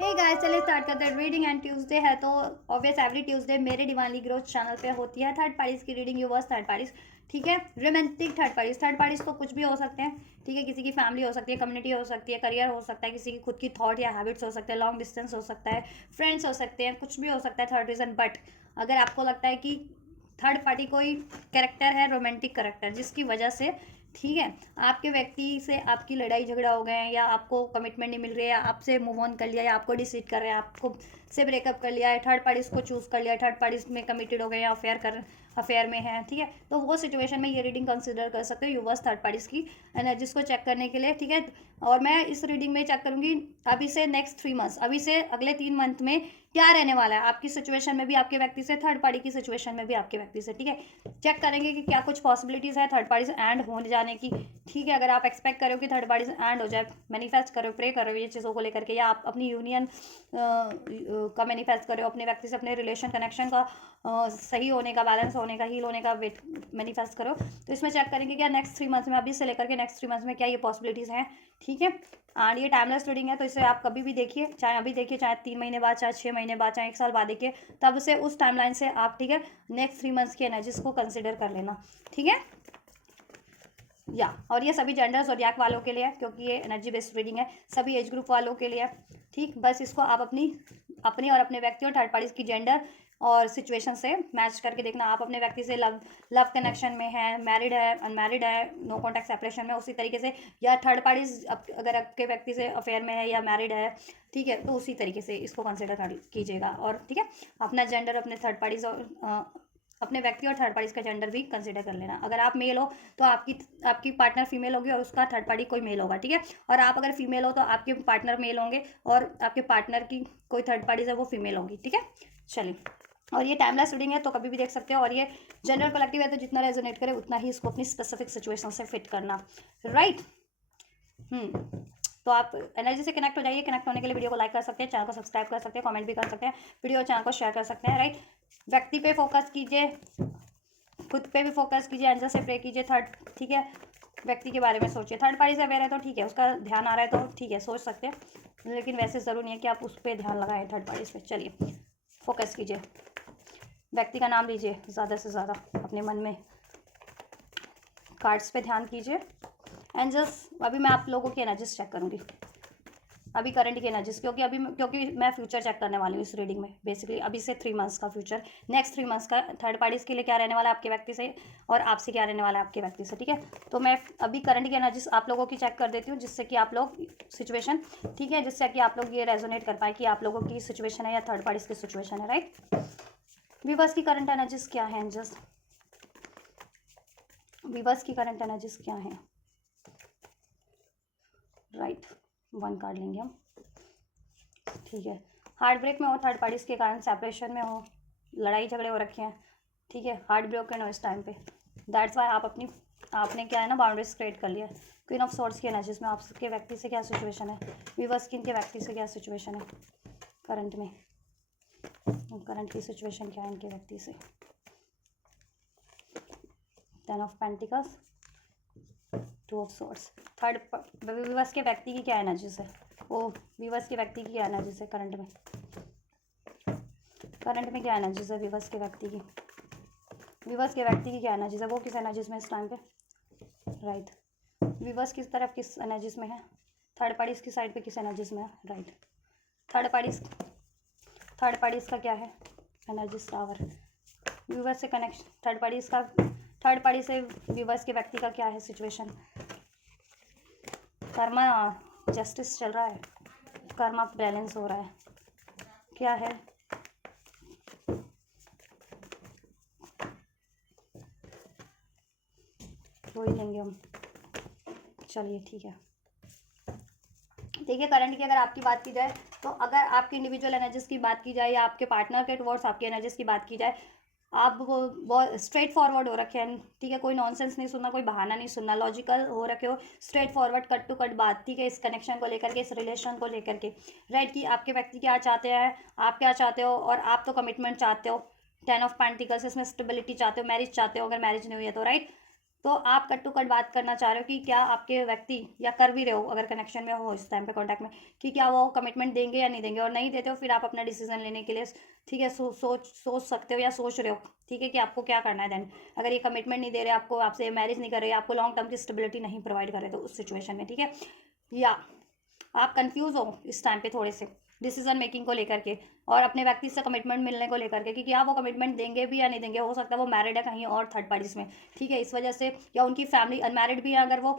Hey guys, चलिए start करते हैं। रीडिंग एंड ट्यूसडे है तो ऑब्वियस एवरी ट्यूसडे मेरे डिवाइनली ग्रोथ चैनल पे होती है थर्ड पार्टीज की रीडिंग। यूवर्स थर्ड पार्टीज, ठीक है। रोमांटिक थर्ड पार्टीज तो कुछ भी हो सकते हैं, ठीक है। किसी की फैमिली हो सकती है, कम्युनिटी हो सकती है, करियर हो सकता है, किसी की खुद की थॉट या हैबिट्स हो सकते हैं, लॉन्ग डिस्टेंस हो सकता है, फ्रेंड्स हो सकते हैं, कुछ भी हो सकता है थर्ड रीजन। बट अगर आपको लगता है कि थर्ड पार्टी कोई कैरेक्टर है, रोमांटिक कैरेक्टर, जिसकी वजह से, ठीक है, आपके व्यक्ति से आपकी लड़ाई झगड़ा हो गए हैं, या आपको कमिटमेंट नहीं मिल रही है, आपसे मूव ऑन कर लिया, या आपको डिसीड कर रहे हैं, आपको से ब्रेकअप कर लिया है, थर्ड पार्टीज को चूज कर लिया है, थर्ड पार्टीज में कमिटेड हो गए या अफेयर में है, ठीक है। तो वो सिचुएशन में ये रीडिंग कंसिडर कर सकते हो यूवर्स थर्ड पार्टीज की एनर्जीज को चेक करने के लिए, ठीक है। और मैं इस रीडिंग में चेक करूंगी अभी से नेक्स्ट 3 मंथ्स, अभी से अगले 3 मंथ में क्या रहने वाला है आपकी सिचुएशन में भी, आपके व्यक्ति से, थर्ड पार्टी की सिचुएशन में भी आपके व्यक्ति से, ठीक है। चेक करेंगे कि क्या कुछ पॉसिबिलिटीज है थर्ड पार्टी से एंड हो जाने की, ठीक है। अगर आप एक्सपेक्ट करो कि थर्ड पार्टी से एंड हो जाए, मैनिफेस्ट करो, प्रे करो ये चीज़ों को लेकर के, या आप अपनी यूनियन का मैनिफेस्ट करो, अपने व्यक्ति से अपने रिलेशन कनेक्शन का सही होने का, बैलेंस होने का, हील होने का मैनिफेस्ट करो, तो इसमें चेक करेंगे क्या नेक्स्ट 3 मंथ्स में, अभी से लेकर के नेक्स्ट 3 मंथ्स में क्या ये पॉसिबिलिटीज़ हैं, ठीक है। एंड ये टाइमलेस रीडिंग है, तो इसे आप कभी भी देखिए, चाहे अभी देखिए, चाहे 3 महीने बाद, चाहे 6 महीने बाद, चाहे 1 साल बाद देखिए, तब से उस टाइमलाइन से आप, ठीक है, नेक्स्ट 3 मंथ्स की एनर्जीज को कंसिडर कर लेना, ठीक है। और ये सभी जेंडर ज़ोडिएक वालों के लिए है, क्योंकि ये एनर्जी बेस्ड रीडिंग है, सभी एज ग्रुप वालों के लिए है, ठीक। बस इसको आप अपनी अपनी और अपने व्यक्ति और थर्ड पार्टीज की जेंडर और सिचुएशन से मैच करके देखना। आप अपने व्यक्ति से लव कनेक्शन में है, मैरिड है, अनमैरिड है, नो कॉन्टैक्ट सेपरेशन में, उसी तरीके से, या थर्ड पार्टीज अगर आपके व्यक्ति से अफेयर में है या मैरिड है, ठीक है, तो उसी तरीके से इसको कंसिडर कर कीजिएगा। और ठीक है, अपना जेंडर अपने थर्ड पार्टीज और अपने व्यक्ति और थर्ड पार्टीज का जेंडर भी कंसिडर कर लेना। अगर आप मेल हो तो आपकी पार्टनर फीमेल होगी और उसका थर्ड पार्टी कोई मेल होगा, ठीक है। और आप अगर फीमेल हो तो आपके पार्टनर मेल होंगे और आपके पार्टनर की कोई थर्ड पार्टी है वो फीमेल होगी, ठीक है। चलिए, और ये टाइमलेस रीडिंग है तो कभी भी देख सकते हो, और ये जनरल कलेक्टिव है तो जितना रेजोनेट करे उतना ही इसको अपनी स्पेसिफिक सिचुएशन से फिट करना, राइट। तो आप एनर्जी से कनेक्ट हो जाइए। कनेक्ट होने के लिए वीडियो को लाइक कर सकते हैं, चैनल को सब्सक्राइब कर सकते हैं, कमेंट भी कर सकते हैं, वीडियो और चैनल को शेयर कर सकते हैं, राइट। व्यक्ति पे फोकस कीजिए, खुद पे भी फोकस कीजिए, एंजल से प्रे कीजिए, थर्ड, ठीक है, व्यक्ति के बारे में सोचिए। थर्ड पार्टी से अवेयर है तो ठीक है, उसका ध्यान आ रहा है तो ठीक है, सोच सकते हैं, लेकिन वैसे ज़रूरी नहीं है कि आप उस पर ध्यान लगाएं थर्ड पार्टी पे। चलिए, फोकस कीजिए, व्यक्ति का नाम लीजिए ज़्यादा से ज़्यादा अपने मन में, कार्ड्स पे ध्यान कीजिए। एंजल्स, अभी मैं आप लोगों की एनर्जीज चेक करूँगी, अभी करंट की एनर्जीज, क्योंकि मैं फ्यूचर चेक करने वाली हूँ इस रीडिंग में, बेसिकली अभी से 3 मंथ्स का फ्यूचर, नेक्स्ट 3 मंथ्स का थर्ड पार्टीज के लिए क्या रहने वाला है आपके व्यक्ति से, और आपसे क्या रहने वाला है आपके व्यक्ति से, ठीक है। तो मैं अभी करंट की एनर्जीज आप लोगों की चेक कर देती हूँ, जिससे कि आप लोग सिचुएशन, ठीक है, जिससे कि आप लोग ये रेजोनेट कर पाए कि आप लोगों की सिचुएशन है या थर्ड पार्टीज की सिचुएशन है, राइट। वीवर्स की करंट एनर्जीज क्या है एंजल्स, वीवर्स की करंट एनर्जीज क्या है, राइट। 1 कार्ड लेंगे हम, ठीक है। हार्ट ब्रेक में हो, थर्ड पार्टीज के कारण सेपरेशन में हो, लड़ाई झगड़े हो रखे हैं, ठीक है, हार्ट ब्रोकन हो इस टाइम पे, दैट्स वाई आपने क्या है ना, बाउंड्रीज क्रिएट कर लिया। क्वीन ऑफ सोर्ड्स की एनर्जीज में आपके व्यक्ति से क्या सिचुएशन है, वीवर्स की इनके व्यक्ति से क्या सिचुएशन है करंट में, करंट की सिचुएशन क्या है इनके व्यक्ति से। 10 of pentacles, 2 of swords, third viewers के व्यक्ति की क्या एनर्जीज है, वो वीवर्स के व्यक्ति की क्या एनर्जीज है करंट में, करंट में क्या एनर्जीज है वीवर्स के व्यक्ति की, वीवर्स के व्यक्ति की क्या एनर्जीज है, वो किस एनर्जीज में इस टाइम पे, राइट। वीवर्स किस तरफ किस एनर्जीज में है, थर्ड पार्टीज की साइड पे किस एनर्जीज में है, राइट। थर्ड पार्टीज का क्या है एनर्जीज, टावर, वीवर्स से कनेक्शन, थर्ड पार्टी से वीवर्स के व्यक्ति का क्या है सिचुएशन, कर्मा जस्टिस चल रहा है, कर्मा बैलेंस हो रहा है, क्या है, वही लेंगे हम। चलिए, ठीक है। देखिए, करंट की अगर आपकी बात की जाए, तो अगर आपकी इंडिविजुअल एनर्जीज की बात की जाए या आपके पार्टनर के टुवर्ड्स आपकी एनर्जीज की बात की जाए, आप वो बहुत स्ट्रेट फॉरवर्ड हो रखे हैं, ठीक है, कोई नॉनसेंस नहीं सुनना, कोई बहाना नहीं सुनना, लॉजिकल हो रखे हो, straight forward, cut to cut बात, ठीक है, इस कनेक्शन को लेकर के, इस रिलेशन को लेकर के, राइट। कि आपके व्यक्ति क्या चाहते हैं, आप क्या चाहते हो, और आप तो कमिटमेंट चाहते हो, 10 ऑफ पेंटिकल्स, इसमें स्टेबिलिटी चाहते हो, मैरिज चाहते हो, अगर मैरिज नहीं हुई है तो, राइट। तो आप कट टू कट बात करना चाह रहे हो कि क्या आपके व्यक्ति, या कर भी रहे हो अगर कनेक्शन में हो इस टाइम पे कॉन्टैक्ट में, कि क्या वो कमिटमेंट देंगे या नहीं देंगे, और नहीं देते हो फिर आप अपना डिसीजन लेने के लिए ठीक है सोच सकते हो या सोच रहे हो, ठीक है, कि आपको क्या करना है देन। अगर ये कमिटमेंट नहीं दे रहे, आपको आपसे मैरिज नहीं कर रहे, आपको लॉन्ग टर्म की स्टेबिलिटी नहीं प्रोवाइड कर रहे, तो उस सिचुएशन में, ठीक है, या आप कंफ्यूज हो इस टाइम पे थोड़े से डिसीजन मेकिंग को लेकर के, और अपने व्यक्ति से कमिटमेंट मिलने को लेकर के कि क्या वो कमिटमेंट देंगे भी या नहीं देंगे। हो सकता है वो मैरिड है कहीं और थर्ड पार्टीज में, ठीक है, इस वजह से, या उनकी फैमिली अनमैरिड भी है अगर वो,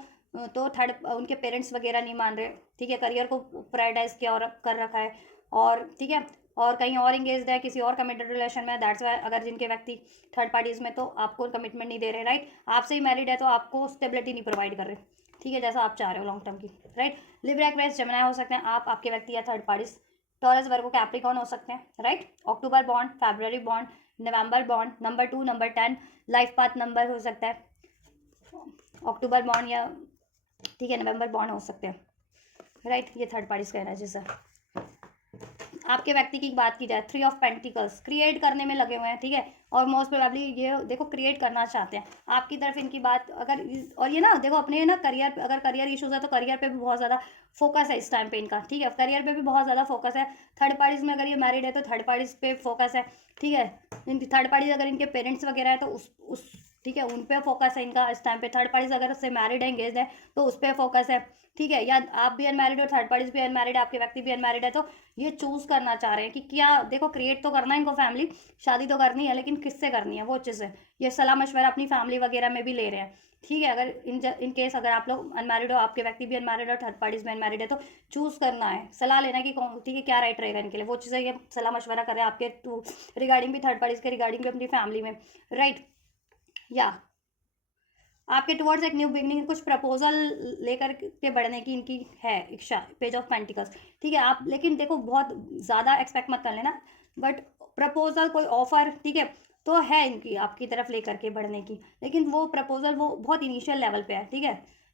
तो थर्ड उनके पेरेंट्स वगैरह नहीं मान रहे, ठीक है, करियर को प्रायोरिटाइज किया और कर रखा है, और ठीक है, और कहीं और इंगेज है, किसी और कमिटेड रिलेशन में, दैट्स वाई अगर जिनके व्यक्ति थर्ड पार्टीज में, तो आपको कमिटमेंट नहीं दे रहे, राइट। आपसे ही मैरिड है तो आपको स्टेबिलिटी नहीं प्रोवाइड कर रहे, ठीक है, जैसा आप चाह रहे हो लॉन्ग टर्म की, राइट। लिब्रा एक्वेरियस जेमिनी हो सकते हैं आप, आपके व्यक्ति या third parties. Taurus Virgo Capricorn हो सकते हैं, राइट। अक्टूबर बॉन्ड, फरवरी बॉन्ड, नवंबर बॉन्ड, number 2, number 10 life path number हो सकता है, अक्टूबर बॉन्ड, या ठीक है नवंबर बॉन्ड हो सकते हैं, राइट। ये थर्ड पार्टीज का एनर्जी है। आपके व्यक्ति की बात की जाए, 3 ऑफ पेंटिकल्स क्रिएट करने में लगे हुए हैं, ठीक है, और मोस्ट प्रोबेबली ये देखो क्रिएट करना चाहते हैं आपकी तरफ इनकी बात अगर, और ये ना देखो अपने ना करियर, अगर करियर इश्यूज है तो करियर पे भी बहुत ज़्यादा फोकस है इस टाइम पे इनका, ठीक है, करियर पे भी बहुत ज़्यादा फोकस है। थर्ड पार्टीज में अगर ये मैरिड है तो थर्ड पार्टीज पे फोकस है, ठीक है, इनकी थर्ड पार्टीज अगर इनके पेरेंट्स वगैरह है तो उस ठीक है उन पे फोकस है इनका इस टाइम पे। थर्ड पार्टीज अगर उससे मैरिड है, एंगेज है, तो उस पर फोकस है, ठीक है, या आप भी अनमैरिड हो, थर्ड पार्टीज भी अनमैरिड है, आपके व्यक्ति भी अनमैरिड है, तो ये चूज करना चाह रहे हैं कि क्या, देखो क्रिएट तो करना है इनको फैमिली, शादी तो करनी है, लेकिन किससे करनी है वो चीज़ है। ये सलाह मशवरा अपनी फैमिली वगैरह में भी ले रहे हैं, ठीक है। अगर इन केस अगर आप लोग अनमैरिड हो, आपके व्यक्ति भी अनमैरिड हो, थर्ड पार्टीज में अनमैरिड है, तो चूज करना है, सलाह लेना है कि कौन, ठीक है, क्या राइट रहेगा इनके लिए, वो चीज़ें ये सलाह मशवरा कर रहे हैं आपके टू रिगार्डिंग भी, थर्ड पार्टीज के रिगार्डिंग भी अपनी फैमिली में, राइट। या आपके टुवर्ड्स एक न्यू बिगनिंग, कुछ प्रपोजल लेकर के बढ़ने की इनकी है इच्छा, पेज ऑफ पेंटिकल्स, ठीक है। आप लेकिन देखो बहुत ज़्यादा एक्सपेक्ट मत कर लेना, बट प्रपोजल कोई ऑफर, ठीक है, तो है इनकी आपकी तरफ लेकर के बढ़ने की, लेकिन वो प्रपोजल वो बहुत इनिशियल लेवल पे है, ठीक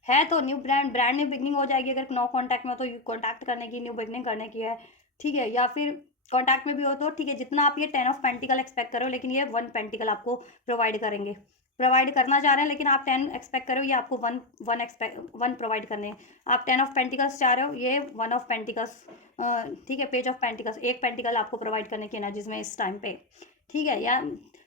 है तो न्यू ब्रांड न्यू बिगनिंग हो जाएगी अगर नो कॉन्टैक्ट में हो, तो कॉन्टैक्ट करने की, न्यू बिगनिंग करने की है, ठीक है, या फिर कॉन्टैक्ट में भी हो तो ठीक है, जितना आप ये 10 ऑफ पेंटिकल एक्सपेक्ट करो, लेकिन ये 1 पेंटिकल आपको प्रोवाइड करेंगे, प्रोवाइड करना चाह रहे हैं, लेकिन आप 10 एक्सपेक्ट करो, ये आपको वन प्रोवाइड करने हैं। आप 10 ऑफ पेंटिकल्स चाह रहे हो, ये 1 ऑफ पेंटिकल्स, ठीक है, पेज ऑफ पेंटिकल्स, एक पेंटिकल आपको प्रोवाइड करने की एनर्जीज में इस टाइम पे, ठीक है। या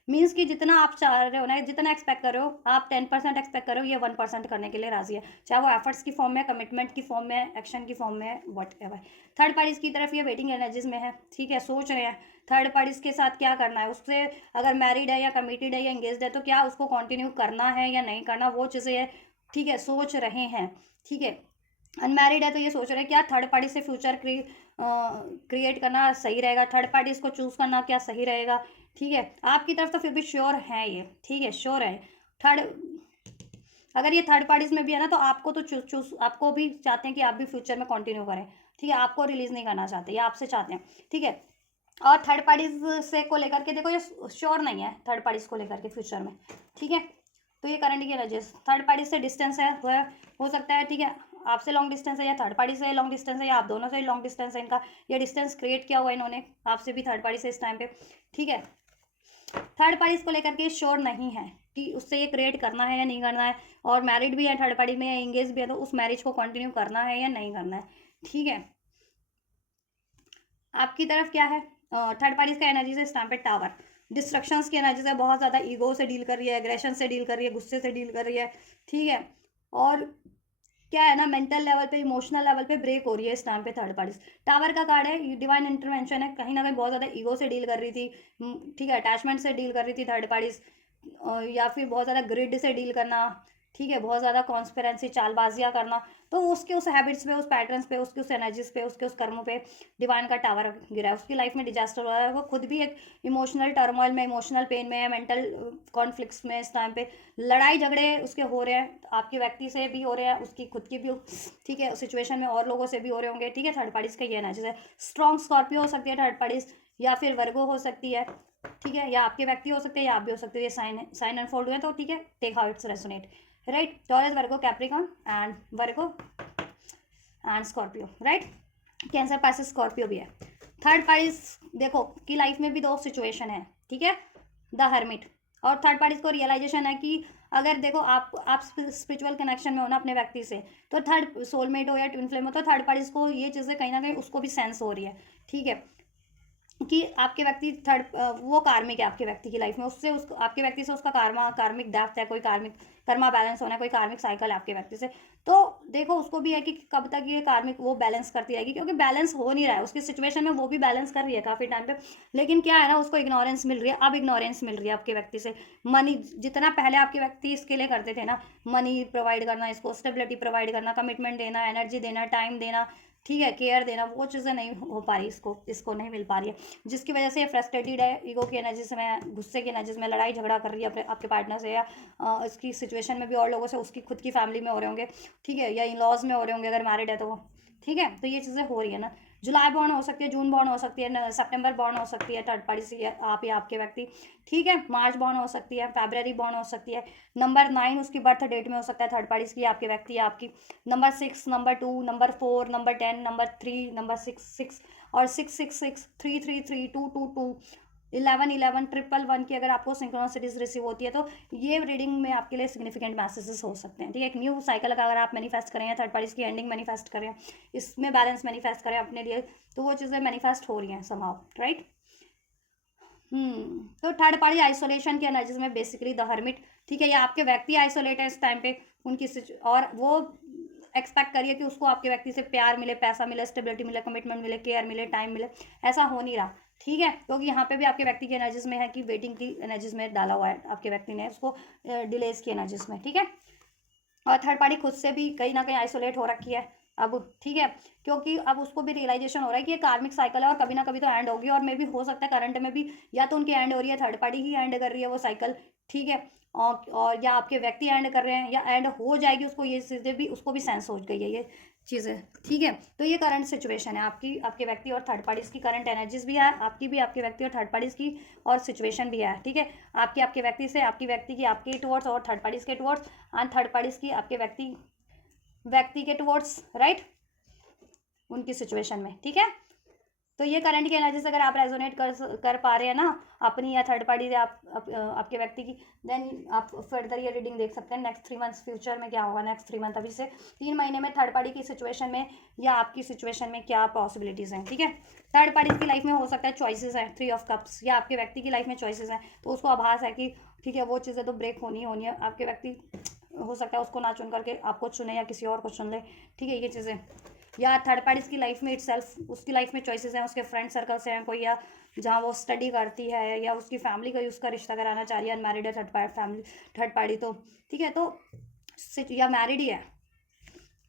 मीन्स कि जितना आप चाह रहे हो ना, जितना एक्सपेक्ट कर रहे हो, आप 10% एक्सपेक्ट करो, ये 1% करने के लिए राजी है, चाहे वो एफर्ट्स की फॉर्म में, कमिटमेंट की फॉर्म में, एक्शन की फॉर्म में, वट एवर। थर्ड पार्टीज की तरफ ये वेटिंग एनर्जीज में है, ठीक है, सोच रहे हैं थर्ड पार्टीज के साथ क्या करना है, उससे अगर मैरिड है या कमिटेड है या एंगेज्ड है, तो क्या उसको कंटिन्यू करना है या नहीं करना, वो चीज़ें, ठीक है, सोच रहे हैं, ठीक है। अनमैरिड है तो ये सोच रहे हैं क्या थर्ड पार्टी से फ्यूचर क्रिएट करना सही रहेगा, थर्ड पार्टी को चूज करना क्या सही रहेगा, ठीक है। आपकी तरफ तो फिर भी श्योर है ये, ठीक है, श्योर है थर्ड, अगर ये थर्ड पार्टीज में भी है ना, तो आपको तो चूज आपको भी चाहते हैं कि आप भी फ्यूचर में कंटिन्यू करें, ठीक है, आपको रिलीज नहीं करना चाहते, ये आपसे चाहते हैं, ठीक है। और थर्ड पार्टीज से को लेकर के देखो ये श्योर नहीं है थर्ड पार्टीज को लेकर के फ्यूचर में, ठीक है। तो ये करंट की एनर्जी, थर्ड पार्टी से डिस्टेंस है, वह हो सकता है, ठीक है, आपसे लॉन्ग डिस्टेंस है, या थर्ड पार्टी से लॉन्ग डिस्टेंस है, या आप दोनों से लॉन्ग डिस्टेंस है इनका, ये डिस्टेंस क्रिएट किया हुआ है इन्होंने आपसे भी, थर्ड पार्टी से इस टाइम पे, ठीक है। थर्ड पार्टीज को लेकर के श्योर नहीं है कि उससे ये क्रिएट करना है या नहीं करना है, और मैरिड भी है थर्ड पार्टी में, या एंगेज भी है, तो उस मैरिज को कंटिन्यू करना है या नहीं करना है, ठीक है। आपकी तरफ क्या है, थर्ड पार्टीज का एनर्जी से स्टैम्प पे टावर, डिस्ट्रक्शंस की एनर्जी से, बहुत ज़्यादा ईगो से डील कर रही है, एग्रेशन से डील कर रही है, गुस्से से डील कर रही है, ठीक है। और क्या है ना, मेंटल लेवल पे, इमोशनल लेवल पे ब्रेक हो रही है इस टाइम पे थर्ड पार्टीज। टावर का कार्ड है, डिवाइन इंटरवेंशन है, कहीं ना कहीं बहुत ज़्यादा ईगो से डील कर रही थी, ठीक है, अटैचमेंट से डील कर रही थी थर्ड पार्टीज, या फिर बहुत ज़्यादा ग्रिड से डील करना, ठीक है, बहुत ज़्यादा कॉन्स्पिरेंसी, चालबाजियाँ करना, तो उसके उस हैबिट्स पे, उस पैटर्न्स पे, उसके उस एनर्जीज पे, उसके उस कर्मों पे डिवाइन का टावर गिरा है, उसकी लाइफ में डिजास्टर हुआ है, वो खुद भी एक इमोशनल टर्मोइल में, इमोशनल पेन में है, मेंटल कॉन्फ्लिक्ट्स में इस टाइम पे, लड़ाई झगड़े उसके हो रहे हैं, आपके व्यक्ति से भी हो रहे हैं, उसकी खुद की भी, ठीक है, सिचुएशन में और लोगों से भी हो रहे होंगे, ठीक है। थर्ड पार्टीज का ये एनर्जीज है, स्ट्रॉन्ग स्कॉर्पियो हो सकती है थर्ड पार्टीज, या फिर वर्गो हो सकती है, ठीक है, या आपके व्यक्ति हो सकते हैं, या आप भी हो सकते हैं, ये साइन अनफोल्ड हुए, तो ठीक है, take how it's resonate, right. Taurus, Virgo, Capricorn and Virgo and Scorpio, right. Cancer, Pisces, Scorpio भी है। थर्ड पार्टीज देखो कि लाइफ में भी दो सिचुएशन है, ठीक है, द हर्मिट, और थर्ड पार्टीज को रियलाइजेशन है कि अगर देखो आप स्पिरिचुअल कनेक्शन में हो ना अपने व्यक्ति से, तो थर्ड सोलमेट हो या ट्विन फ्लेम हो, तो थर्ड पार्टीज को ये चीज़ें कहीं ना कहीं उसको भी सेंस हो रही है, ठीक है, कि आपके व्यक्ति थर्ड वो कार्मिक है आपके व्यक्ति की लाइफ में, उससे उसको आपके व्यक्ति से उसका कार्मिक डेप्थ है, कोई कार्मिक कर्मा बैलेंस होना है, कोई कार्मिक साइकिल है आपके व्यक्ति से। तो देखो उसको भी है कि कब तक ये कार्मिक वो बैलेंस करती रहेगी, क्योंकि बैलेंस हो नहीं रहा है उसकी सिचुएशन में, वो भी बैलेंस कर रही है काफ़ी टाइम पे, लेकिन क्या है ना, उसको इग्नोरेंस मिल रही है, अब इग्नोरेंस मिल रही है आपके व्यक्ति से। मनी जितना पहले आपके व्यक्ति इसके लिए करते थे ना, मनी प्रोवाइड करना, इसको स्टेबिलिटी प्रोवाइड करना, कमिटमेंट देना, एनर्जी देना, टाइम देना, ठीक है, केयर देना, वो चीज़ें नहीं हो पा रही, इसको नहीं मिल पा रही है, जिसकी वजह से ये फ्रस्ट्रेटेड है, ईगो की एनर्जी में, गुस्से की एनर्जी में लड़ाई झगड़ा कर रही है अपने आपके पार्टनर से, या इसकी सिचुएशन में भी और लोगों से, उसकी खुद की फैमिली में हो रहे होंगे, ठीक है, या इन लॉज में हो रहे होंगे अगर मैरिड है तो, ठीक है। तो ये चीज़ें हो रही है ना, जुलाई बॉर्न हो सकती है, जून बॉर्न हो सकती है, सितंबर बॉर्न हो सकती है थर्ड पार्टी से आप या आपके व्यक्ति, ठीक है, मार्च बॉर्न हो सकती है, फरवरी बॉर्न हो सकती है, नंबर 9 उसकी बर्थ डेट में हो सकता है थर्ड पार्टी की आपके व्यक्ति या आपकी, number 6, number 2, number 4, number 10, number 3, number 6 और 666, 333, 222, 1111, 111 की अगर आपको सिंक्रोनिसिटीज रिसीव होती है, तो ये रीडिंग में आपके लिए सिग्निफिकेंट मैसेजेस हो सकते हैं, ठीक है। एक न्यू साइकिल का अगर आप मैनिफेस्ट करें या थर्ड पार्टीज की एंडिंग मैनिफेस्ट करें, इसमें बैलेंस मैनिफेस्ट करें अपने लिए, तो वो चीज़ें मैनिफेस्ट हो रही हैं समहाउ, राइट। तो थर्ड पार्टी आइसोलेशन की एनर्जीज में बेसिकली द हर्मिट, ठीक है, ये आपके व्यक्ति आइसोलेट है इस टाइम पे, उनकी और वो एक्सपेक्ट करिए कि उसको आपके व्यक्ति से प्यार मिले, पैसा मिले, स्टेबिलिटी मिले, कमिटमेंट मिले, केयर मिले, टाइम मिले, ऐसा हो नहीं रहा, ठीक है, क्योंकि यहाँ पे भी आपके व्यक्ति की एनर्जीज में है कि वेटिंग की एनर्जीज में डाला हुआ है आपके व्यक्ति ने उसको, डिलेज की एनर्जीज में, ठीक है। और थर्ड पार्टी खुद से भी कहीं ना कहीं आइसोलेट हो रखी है अब, ठीक है, क्योंकि अब उसको भी रियलाइजेशन हो रहा है कि ये कार्मिक साइकिल है और कभी ना कभी तो एंड होगी, और मे भी हो सकता है करंट में भी या तो उनकी एंड हो रही है, थर्ड पार्टी ही एंड कर रही है वो साइकिल, ठीक है, और या आपके व्यक्ति एंड कर रहे हैं या एंड हो जाएगी, उसको ये चीज़ें भी, उसको भी सेंस हो गई है ये चीज़ें, ठीक है। तो ये करंट सिचुएशन है आपकी, आपके व्यक्ति और थर्ड पार्टीज की करंट एनर्जीज भी है, आपकी भी, आपके व्यक्ति और थर्ड पार्टीज की, और सिचुएशन भी है, ठीक है, आपकी आपके व्यक्ति से, आपकी व्यक्ति की आपके टुवर्ड्स, और थर्ड पार्टीज के टुवर्ड्स, एंड थर्ड पार्टीज की आपके व्यक्ति के टुवर्ड्स, राइट, उनकी सिचुएशन में, ठीक है। तो ये करंट की एनर्जी से अगर आप रेजोनेट कर पा रहे हैं ना अपनी या थर्ड पार्टी से आपके व्यक्ति की, देन आप फर्दर ये रीडिंग देख सकते हैं नेक्स्ट 3 मंथ्स फ्यूचर में क्या होगा, नेक्स्ट 3 मंथ अभी से 3 महीने में थर्ड पार्टी की सिचुएशन में या आपकी सिचुएशन में क्या पॉसिबिलिटीज़ हैं, ठीक है। थर्ड पार्टी की लाइफ में हो सकता है चॉइसेस हैं, 3 ऑफ कप्स, या आपके व्यक्ति की लाइफ में चॉइसेस हैं, तो उसको आभास है कि ठीक है वो चीज़ें तो ब्रेक होनी है, आपके व्यक्ति हो सकता है उसको ना चुन करके आपको चुने या किसी और को चुन ले, ठीक है, ये चीज़ें, या थर्ड पार्टीज की लाइफ में इटसेल्फ, उसकी लाइफ में चॉइसेस हैं, उसके फ्रेंड सर्कल से हैं कोई, या जहाँ वो स्टडी करती है, या उसकी फैमिली का उसका रिश्ता कराना चाह रही है, अनमैरिड है थर्ड पार्टी तो, ठीक है, तो या मैरिड ही है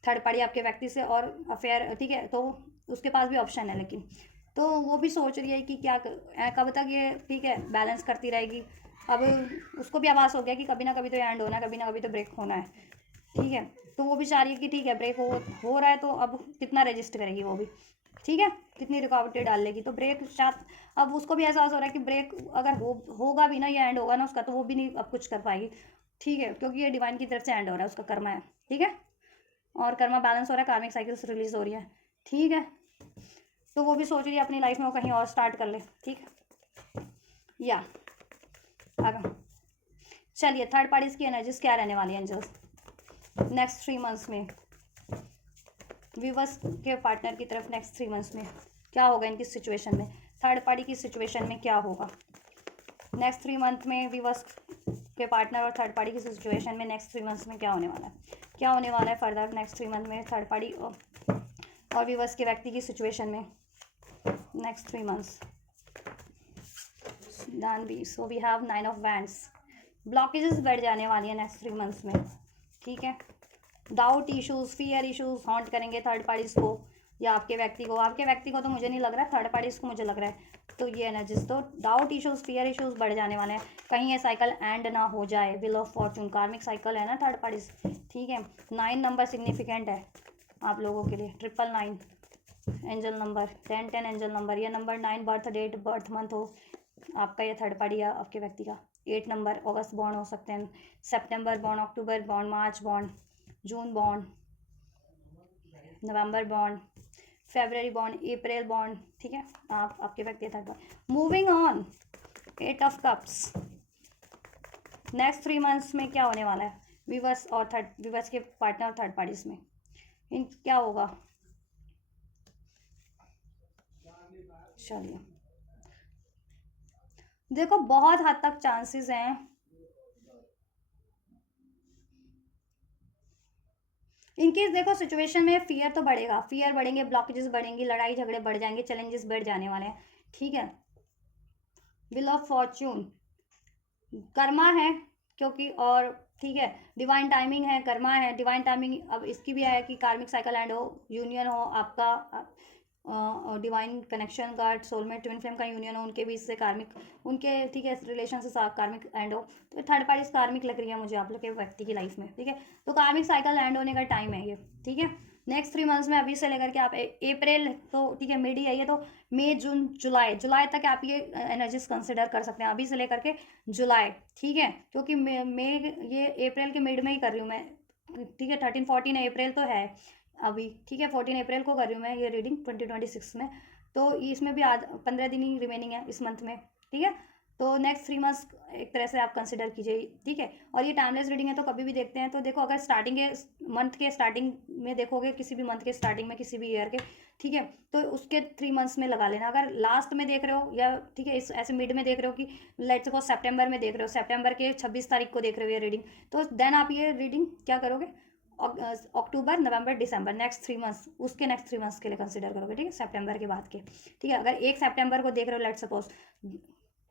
थर्ड पार्टी आपके व्यक्ति से और अफेयर, ठीक है, तो उसके पास भी ऑप्शन है, लेकिन तो वो भी सोच रही है कि क्या कब तक ये, ठीक है, बैलेंस करती रहेगी। अब उसको भी आभास हो गया कि कभी ना कभी तो एंड होना है, कभी ना कभी तो ब्रेक होना है, ठीक है, तो वो भी चाह रही है कि ठीक है ब्रेक हो रहा है, तो अब कितना रजिस्ट करेगी वो भी, ठीक है, कितनी रुकावटें डाल लेगी, तो ब्रेक शायद अब उसको भी एहसास हो रहा है कि ब्रेक अगर होगा भी ना, ये एंड होगा ना उसका, तो वो भी नहीं अब कुछ कर पाएगी, ठीक है, क्योंकि ये डिवाइन की तरफ से एंड हो रहा है, उसका कर्मा है, ठीक है, और कर्मा बैलेंस हो रहा है, कार्मिक साइकिल्स रिलीज हो रही है, ठीक है, तो वो भी सोच रही है अपनी लाइफ में वो कहीं और स्टार्ट कर ले, ठीक है, या आगे चलिए थर्ड पार्टीज की एनर्जीज क्या रहने वाली है एंजल्स नेक्स्ट 3 मंथ्स में, वीवर्स के पार्टनर की तरफ नेक्स्ट 3 मंथ्स में क्या होगा इनकी सिचुएशन में, थर्ड पार्टी की सिचुएशन में क्या होगा नेक्स्ट 3 मंथ में, वीवर्स के पार्टनर और थर्ड पार्टी की सिचुएशन में नेक्स्ट 3 मंथ्स में क्या होने वाला है फर्दर नेक्स्ट 3 मंथ में थर्ड पार्टी और वीवर्स के व्यक्ति की सिचुएशन में next 3 months. Done be, so we have 9 of wands, blockages बढ़ जाने वाली है नेक्स्ट 3 मंथ्स में, ठीक है, doubt issues, fear issues haunt करेंगे थर्ड पार्टीज को या आपके व्यक्ति को तो मुझे नहीं लग रहा है, थर्ड पार्टीज को मुझे लग रहा है, तो ये एनर्जीज, तो डाउट इश्यूज, फियर इश्यूज बढ़ जाने वाले हैं, कहीं ये साइकिल एंड ना हो जाए, व्हील ऑफ फॉर्चून कार्मिक साइकिल है ना थर्ड पार्टीज, ठीक है, 9 नंबर सिग्निफिकेंट है आप लोगों के लिए, 999 एंजल नंबर, 1010 एंजल नंबर, ये number 9 birth date birth month हो आपका या थर्ड पार्टी या आपके व्यक्ति का, 8 नंबर अगस्त बॉर्न हो सकते हैं, सितंबर बॉर्न, अक्टूबर बॉर्न, मार्च बॉर्न, जून बॉर्न, नवंबर बॉर्न, फरवरी बॉर्न, अप्रैल बॉर्न, ठीक है, आपके व्यक्ति third born. Moving on, 8 of cups, next 3 months में क्या होने वाला है वीवर्स और वीवर्स के पार्टनर और थर्ड पार्टीज में, इन क्या होगा। चलिए देखो बहुत हद तक चांसेस हैं, इनकेस देखो सिचुएशन में फियर तो बढ़ेगा, फियर बढ़ेंगे, ब्लॉकेजेस बढ़ेंगी, लड़ाई झगड़े बढ़ जाएंगे, चैलेंजेस बढ़ जाने वाले हैं, ठीक है। व्हील ऑफ फॉर्च्यून कर्मा है क्योंकि, और ठीक है डिवाइन टाइमिंग है, कर्मा है, डिवाइन टाइमिंग। अब इसकी भी है कि कार्मिक साइकिल एंड हो, यूनियन हो आपका, डिवाइन कनेक्शन का, सोलमेट ट्विन फ्लेम का यूनियन हो, उनके बीच से कार्मिक, उनके ठीक है रिलेशन से कार्मिक एंड हो। तो थर्ड पार्टी कार्मिक लग रही है मुझे आप लोग के व्यक्ति की लाइफ में, ठीक है। तो कार्मिक साइकिल एंड होने का टाइम है ये, ठीक है। नेक्स्ट 3 मंथ्स में अभी से लेकर के आप अप्रैल तो ठीक है मिड ही है ये, तो मई जून जुलाई, जुलाई तक आप ये एनर्जीज कंसिडर कर सकते हैं, अभी से लेकर के जुलाई, ठीक है। क्योंकि मई ये अप्रैल के मिड में ही कर रही हूँ मैं, ठीक है। 13-14 अप्रैल तो है अभी, ठीक है। 14 अप्रैल को कर रही हूँ मैं ये रीडिंग 2026 में, तो इसमें भी आज 15 दिन ही रिमेनिंग है इस मंथ में, ठीक है। तो नेक्स्ट 3 मंथ्स एक तरह से आप कंसिडर कीजिए, ठीक है। और ये टाइमलेस रीडिंग है तो कभी भी देखते हैं, तो देखो अगर स्टार्टिंग के मंथ के स्टार्टिंग में देखोगे, किसी भी मंथ के स्टार्टिंग में किसी भी ईयर के, ठीक है, तो उसके 3 मंथ्स में लगा लेना। अगर लास्ट में देख रहे हो या ठीक है इस ऐसे मिड में देख रहे हो कि लेट्स सपोज सितंबर में देख रहे हो, सितंबर के 26 तारीख को देख रहे हो ये रीडिंग, तो देन आप ये रीडिंग क्या करोगे, अक्टूबर नवंबर दिसंबर नेक्स्ट 3 मंथ्स, उसके नेक्स्ट 3 मंथ्स के लिए कंसिडर करोगे, ठीक है, सितंबर के बाद के, ठीक है। अगर 1 सितंबर को देख रहे हो लेट्स सपोज,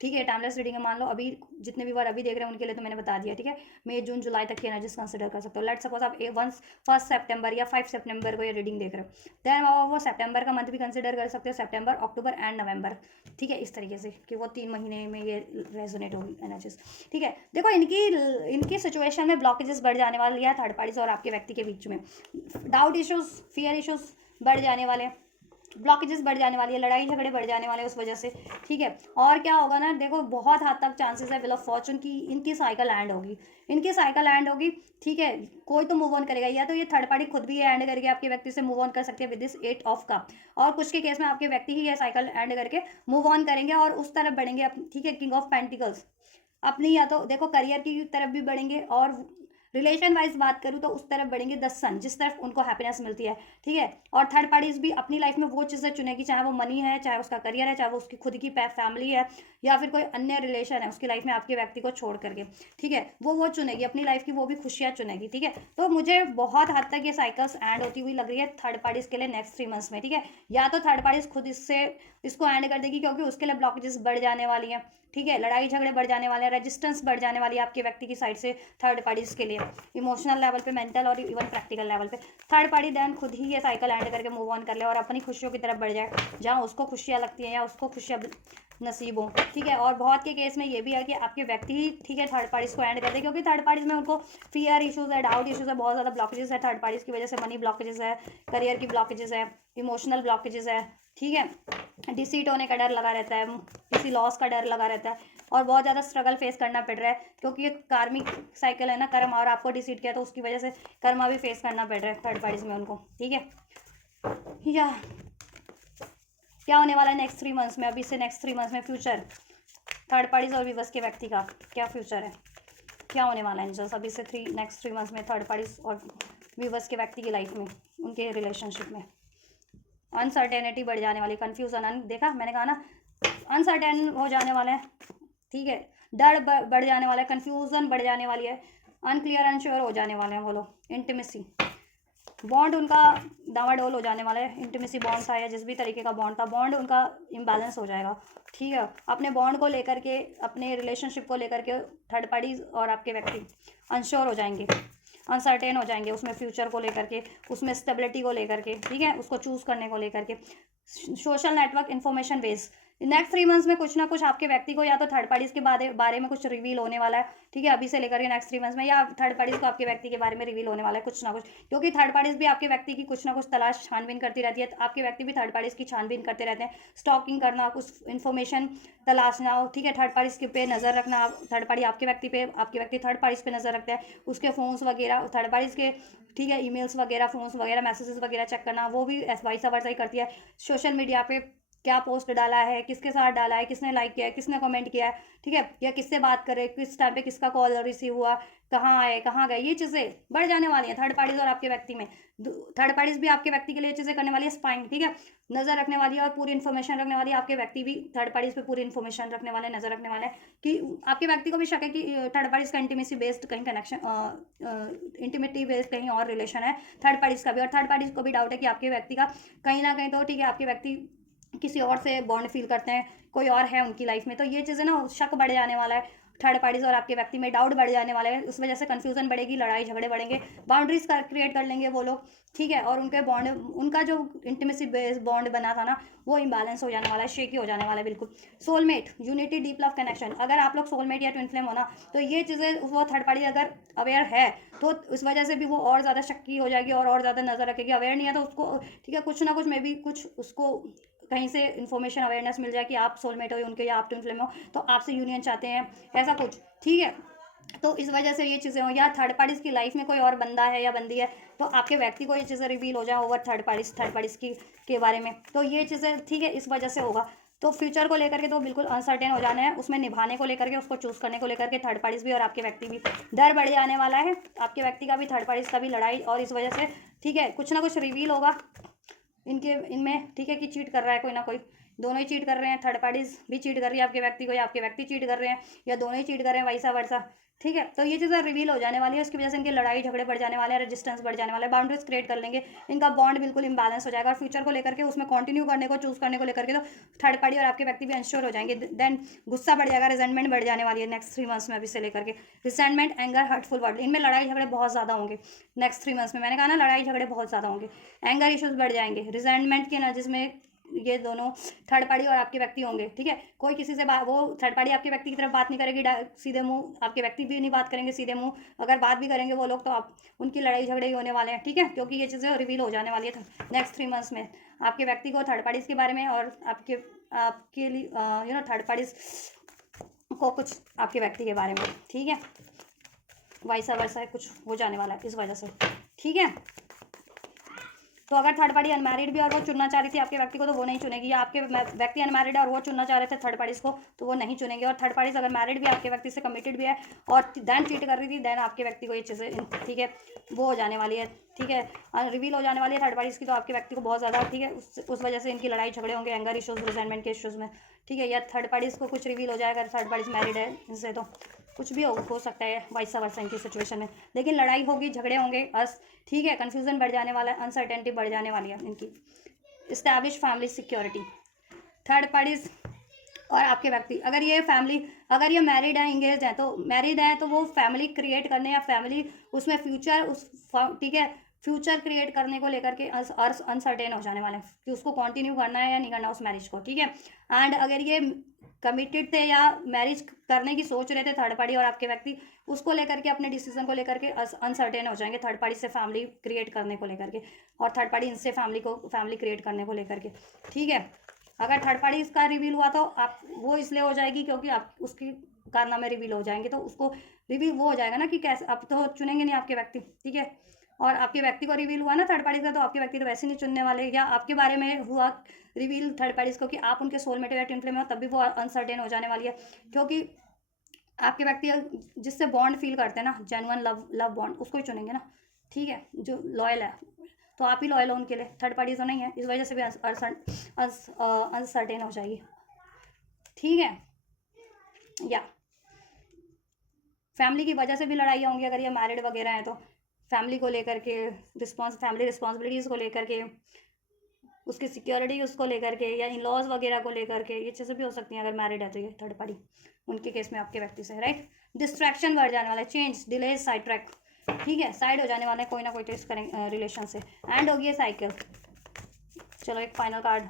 ठीक है, टाइमलेस रीडिंग है मान लो, अभी जितने भी बार अभी देख रहे हैं उनके लिए तो मैंने बता दिया, ठीक है। मई जून जुलाई तक की एनर्जीज कंसिडर कर सकते हो। लेट्स सपोज आप 1 सितंबर या 5 सितंबर को ये रीडिंग देख रहे हो, देन वो सितंबर का मंथ भी कंसिडर कर सकते हो, सितंबर अक्टूबर एंड नवंबर, ठीक है, इस तरीके से कि वो 3 महीने में ये रेजोनेट होगी एनर्जीज, ठीक है। देखो इनकी सिचुएशन में ब्लॉकेजेस बढ़ जाने वाली है थर्ड पार्टीज और आपके व्यक्ति के बीच में, डाउट इश्यूज, फियर इश्यूज बढ़ जाने वाले हैं, ब्लॉकेजेस बढ़ जाने वाली है, लड़ाई झगड़े बढ़ जाने वाले हैं उस वजह से, ठीक है। और क्या होगा ना, देखो बहुत हद तक चांसेस है व्हील ऑफ फॉर्चून की इनकी साइकिल एंड होगी, इनकी साइकिल एंड होगी, ठीक है। कोई तो मूव ऑन करेगा, या तो ये थर्ड पार्टी खुद भी ये एंड करके आपके व्यक्ति से मूव ऑन कर सकते हैं विद दिस 8 ऑफ कप, और कुछ के केस में आपके व्यक्ति ही ये साइकिल एंड करके मूव ऑन करेंगे और उस तरफ बढ़ेंगे, ठीक है, किंग ऑफ पेंटिकल्स अपनी, या तो देखो करियर की तरफ भी बढ़ेंगे, और रिलेशन वाइज बात करूँ तो उस तरफ बढ़ेंगे द सन, जिस तरफ उनको हैप्पीनेस मिलती है, ठीक है। और थर्ड पार्टीज भी अपनी लाइफ में वो चीज़ें चुनेगी, चाहे वो मनी है, चाहे उसका करियर है, चाहे वो उसकी खुद की फैमिली है, या फिर कोई अन्य रिलेशन है उसकी लाइफ में आपके व्यक्ति को छोड़ करके, ठीक है। वो चुनेगी अपनी लाइफ की, वो भी खुशियाँ चुनेगी, ठीक है। तो मुझे बहुत हद तक ये साइकिल्स एंड होती हुई लग रही है थर्ड पार्टीज के लिए नेक्स्ट 3 मंथ्स में, ठीक है। या तो थर्ड पार्टीज खुद इसको एंड कर देगी क्योंकि उसके लिए ब्लॉकेजेस बढ़ जाने वाली हैं, ठीक है, लड़ाई झगड़े बढ़ जाने वाले हैं, रेजिस्टेंस बढ़ जाने वाली है आपके व्यक्ति की साइड से थर्ड पार्टीज के लिए, इमोशनल लेवल पे, मेंटल और इवन प्रैक्टिकल लेवल पे। थर्ड पार्टी देन खुद ही ये साइकिल एंड करके मूव ऑन कर ले और अपनी खुशियों की तरफ बढ़ जाए, जहाँ उसको खुशियाँ लगती हैं या उसको खुशियाँ नसीब हो, ठीक है। और बहुत के केस में ये भी है कि आपके व्यक्ति ही, ठीक है, थर्ड पार्टीज को एंड कर दे, क्योंकि थर्ड पार्टीज में उनको फियर इशूज़ है, डाउट इशूज़ है, बहुत ज़्यादा ब्लॉकेजेस है थर्ड पार्टीज की वजह से, मनी ब्लॉकेजेस है, करियर की ब्लॉकेजेस है, इमोशनल ब्लॉकेजेस है, ठीक है, डिसीट होने का डर लगा रहता है, किसी लॉस का डर लगा रहता है, और बहुत ज़्यादा स्ट्रगल फेस करना पड़ रहा है, क्योंकि ये कार्मिक साइकिल है ना, कर्म, और आपको डिसीट किया तो उसकी वजह से कर्मा भी फेस करना पड़ रहा है थर्ड पार्टीज में उनको, ठीक है। या क्या होने वाला है नेक्स्ट 3 मंथ्स में, अभी से नेक्स्ट 3 मंथ्स में फ्यूचर थर्ड पार्टीज और विवर्स के व्यक्ति का क्या फ्यूचर है, क्या होने वाला है एंजल्स अभी से नेक्स्ट 3 मंथ्स में थर्ड पार्टीज और विवर्स के व्यक्ति की लाइफ में, उनके रिलेशनशिप में। अनसर्टेनिटी बढ़ जाने वाली, कन्फ्यूजन, देखा मैंने कहा ना, अनसर्टेन हो जाने वाला है, ठीक है, डर बढ़ जाने वाला है, कन्फ्यूजन बढ़ जाने वाली है, अनक्लियर अनश्योर हो जाने वाले हैं वो लोग, इंटीमेसी बॉन्ड उनका डावाडोल हो जाने वाला है, इंटीमेसी बॉन्ड था या जिस भी तरीके का बॉन्ड था, बॉन्ड उनका इम्बैलेंस हो जाएगा, ठीक है। अपने बॉन्ड को लेकर के, अपने रिलेशनशिप को लेकर के थर्ड पार्टीज और आपके व्यक्ति अनश्योर हो जाएंगे, अनसर्टेन हो जाएंगे उसमें, फ्यूचर को लेकर के, उसमें स्टेबिलिटी को लेकर के, ठीक है, उसको चूज़ करने को लेकर के। Social network, information base, next 3 months में कुछ ना कुछ आपके व्यक्ति को या तो थर्ड पार्टीज के बारे में कुछ रिवील होने वाला है, ठीक है, अभी से लेकर के नेक्स्ट 3 मंथ्स में, या थर्ड पार्टीज को आपके व्यक्ति के बारे में रिवील होने वाला है कुछ ना कुछ, क्योंकि थर्ड पार्टीज भी आपके व्यक्ति की कुछ ना कुछ तलाश छानबीन करती रहती है, आपके व्यक्ति भी थर्ड पार्टीज की छानबीन करते रहते हैं, स्टॉकिंग करना, कुछ इन्फॉर्मेशन तलाशना, ठीक है, थर्ड पार्टीज के पे नज़र रखना, थर्ड पार्टी आपके व्यक्ति पे, आपके व्यक्ति थर्ड पार्टीज पे नज़र रखते हैं, उसके फोन्स वगैरह थर्ड पार्टीज के, ठीक है, ईमेल्स वगैरह, फोन्स वगैरह, मैसेजेस वगैरह चेक करना, वो भी वाइस वर्सा ही करती है, सोशल मीडिया पे क्या पोस्ट डाला है, किसके साथ डाला है, किसने लाइक किया है, किसने कमेंट किया है, ठीक है, या किससे बात करे, किस टाइम पे किसका कॉल रिसीव हुआ, कहाँ आए, कहाँ गए, ये चीज़ें बढ़ जाने वाली हैं थर्ड पार्टीज और आपके व्यक्ति में। थर्ड पार्टीज भी आपके व्यक्ति के लिए चीज़ें करने वाली है, स्पाइंग, ठीक है, नज़र रखने वाली है और पूरी इन्फॉर्मेशन रखने वाली है। आपके व्यक्ति भी थर्ड पार्टीज पे पूरी इन्फॉर्मेशन रखने वाले हैं, नज़र रखने वाले हैं कि आपके व्यक्ति को भी शक है कि थर्ड पार्टीज का इंटीमेसी बेस्ड कहीं कनेक्शन, इंटीमेटी बेस्ड कहीं और रिलेशन है थर्ड पार्टीज का भी, और थर्ड पार्टीज को भी डाउट है कि आपके व्यक्ति का कहीं ना कहीं तो, ठीक है, आपके व्यक्ति किसी और से बॉन्ड फील करते हैं, कोई और है उनकी लाइफ में। तो ये चीज़ें ना, शक बढ़ जाने वाला है थर्ड पार्टीज और आपके व्यक्ति में, डाउट बढ़ जाने वाला है, उस वजह से कंफ्यूजन बढ़ेगी, लड़ाई झगड़े बढ़ेंगे, बाउंड्रीज क्रिएट कर लेंगे वो लोग, ठीक है, और उनके बॉन्ड, उनका जो इंटीमेसी बेस्ड बॉन्ड बना था ना, वो इम्बैलेंस हो जाने वाला है, शेकी हो जाने वाला है बिल्कुल। Soulmate, unity, deep love connection, अगर आप लोग सोलमेट या ट्विन फ्लेम हो ना, तो ये चीज़ें वो थर्ड पार्टी अगर अवेयर है तो उस वजह से भी वो और ज़्यादा शक्की हो जाएगी और ज़्यादा नज़र रखेगी। अवेयर नहीं है तो उसको, ठीक है, कुछ ना कुछ मे बी कुछ उसको कहीं से इन्फॉर्मेशन अवेयरनेस मिल जाए कि आप सोलमेट हो उनके या आप ट्विन फ्लेम हो, तो आपसे यूनियन चाहते हैं, ऐसा कुछ, ठीक है। तो इस वजह से ये चीज़ें हो, या थर्ड पार्टीज की लाइफ में कोई और बंदा है या बंदी है, तो आपके व्यक्ति को ये चीज़ें रिवील हो जाए ओवर थर्ड पार्टीज की के बारे में, तो ये चीज़ें, ठीक है, इस वजह से होगा। तो फ्यूचर को लेकर के तो बिल्कुल अनसर्टेन हो जाना है, उसमें निभाने को लेकर के, उसको चूज़ करने को लेकर के थर्ड पार्टीज भी और आपके व्यक्ति भी, डर बढ़ जाने वाला है आपके व्यक्ति का भी, थर्ड पार्टीज का भी लड़ाई, और इस वजह से, ठीक है, कुछ ना कुछ रिवील होगा इनमें, ठीक है, कि चीट कर रहा है कोई ना कोई, दोनों ही चीट कर रहे हैं, थर्ड पार्टीज भी चीट कर रही है आपके व्यक्ति को, या आपके व्यक्ति चीट कर रहे हैं, या दोनों ही चीट कर रहे हैं, वैसा वर्सा, ठीक है। तो ये चीज़ें रिवील हो जाने वाली है, उसकी वजह से इनकी लड़ाई झगड़े बढ़ जाने वाले हैं, रेजिस्टेंस बढ़ जाने वाला है, बाउंड्रीज क्रिएट कर लेंगे, इनका बॉन्ड बिल्कुल इम्बैलेंस हो जाएगा, और फ्यूचर को लेकर के उसमें कंटिन्यू करने को, चूज करने को लेकर के, तो थर्ड पार्टी और आपके व्यक्ति भी अनश्योर हो जाएंगे। देन गुस्सा बढ़ जाएगा, रिजेंटमेंट बढ़ जाने वाली है नेक्स्ट 3 मंथ्स में, अभी से लेकर के रिजेंटमेंट, एंगर, हर्टफुल वर्ड, इनमें लड़ाई झगड़े बहुत ज़्यादा होंगे नेक्स्ट 3 मंथ्स में। मैंने कहा ना, लड़ाई झगड़े बहुत ज़्यादा होंगे, एंगर इश्यूज बढ़ जाएंगे, रिजेंटमेंट के ना, जिसमें ये दोनों थर्ड पार्टी और आपके व्यक्ति होंगे, ठीक है, कोई किसी से वो थर्ड पार्टी आपके व्यक्ति की तरफ बात नहीं करेगी सीधे मुंह, आपके व्यक्ति भी नहीं बात करेंगे सीधे मुंह, अगर बात भी करेंगे वो लोग तो आप उनकी लड़ाई झगड़े ही होने वाले हैं, ठीक है, क्योंकि ये चीज़ें रिवील हो जाने वाली है नेक्स्ट 3 मंथ्स में आपके व्यक्ति को थर्ड पार्टीज के बारे में, और आपके लिए थर्ड पार्टीज को कुछ आपके व्यक्ति के बारे में, ठीक है, वैसा वैसा कुछ हो जाने वाला है इस वजह से, ठीक है। तो अगर थर्ड पार्टी अनमैरिड भी और वो चुनना चाह रही थी आपके व्यक्ति को, तो वो नहीं चुनेगी, या आपके व्यक्ति अनमैरिड है और वो चुनना चाह रहे थे थर्ड पार्टीज को, तो वो नहीं चुनेंगे। और थर्ड पार्टीज अगर मैरिड भी आपके व्यक्ति से कमिटेड भी है और देन चीट कर रही थी, देन आपके व्यक्ति को ये चीज़ें, ठीक है, वो हो जाने वाली है, ठीक है, रिवील हो जाने वाली है थर्ड पार्टीज की, तो आपके व्यक्ति को बहुत ज़्यादा, ठीक है, उस वजह से इनकी लड़ाई झगड़े होंगे, एंगर इशूज़, रिजेंटमेंट के इशूज़ में, ठीक है, या थर्ड पार्टीज को कुछ रिवील हो जाएगा, अगर थर्ड पार्टीज मैरिड है इनसे, तो कुछ भी हो सकता है वैसा वर्सा इनकी सिचुएशन में, लेकिन लड़ाई होगी, झगड़े होंगे, ठीक है, कन्फ्यूजन बढ़ जाने वाला है, अनसर्टेनिटी बढ़ जाने वाली है इनकी। Establish family security, third parties और आपके व्यक्ति, अगर ये मैरिड है, इंगेज है, तो मैरिड है तो वो फैमिली क्रिएट करने, या फैमिली उसमें फ्यूचर, ठीक है, फ्यूचर क्रिएट करने को लेकर के अनसर्टेन हो जाने वाले हैं कि उसको कंटिन्यू करना है या नहीं करना उस मैरिज को, ठीक है। एंड अगर ये कमिटेड थे या मैरिज करने की सोच रहे थे थर्ड पार्टी और आपके व्यक्ति, उसको लेकर के, अपने डिसीजन को लेकर के अनसर्टेन हो जाएंगे थर्ड पार्टी से फैमिली क्रिएट करने को लेकर के, और थर्ड पार्टी इनसे फैमिली क्रिएट करने को लेकर के, ठीक है। अगर थर्ड पार्टी इसका रिवील हुआ तो आप वो इसलिए हो जाएगी क्योंकि आप उसकी कारनामे रिवील हो जाएंगे, तो उसको रिवील वो हो जाएगा ना कि कैसे, अब तो चुनेंगे नहीं आपके व्यक्ति, ठीक है, और आपके व्यक्ति को रिवील हुआ ना थर्ड पार्टी का, तो आपके व्यक्ति तो वैसे नहीं चुनने वाले, या आपके बारे में हुआ रिवील थर्ड पार्टीज को कि आप उनके सोलमेट या ट्विन फ्लेम हो, तब भी वो अनसर्टेन हो जाने वाली है, क्योंकि आपके व्यक्ति जिससे बॉन्ड फील करते हैं ना, जेन्युइन लव बॉन्ड, उसको ही चुनेंगे ना, ठीक है, जो लॉयल है, तो आप ही लॉयल हो उनके लिए, थर्ड पार्टी तो नहीं है, इस वजह से भी अनसर्टेन हो जाएगी, ठीक है। या फैमिली की वजह से भी लड़ाई होंगी अगर ये मैरिड वगैरह हैं, तो फैमिली को लेकर के, फैमिली रिस्पॉन्सिबिलिटीज़ को लेकर के, उसकी सिक्योरिटी उसको लेकर के, या इन लॉज वगैरह को लेकर के, ये चीज़ें भी हो सकती हैं अगर मैरिड है तो, ये थर्ड पार्टी उनके केस में आपके व्यक्ति से, राइट। डिस्ट्रैक्शन बढ़ जाने वाला है, चेंज, डिले, साइड ट्रैक, ठीक है, साइड हो जाने वाला है कोई ना कोई चीज़ करेंगे रिलेशन से, एंड होगी ये साइकिल। चलो एक फाइनल कार्ड,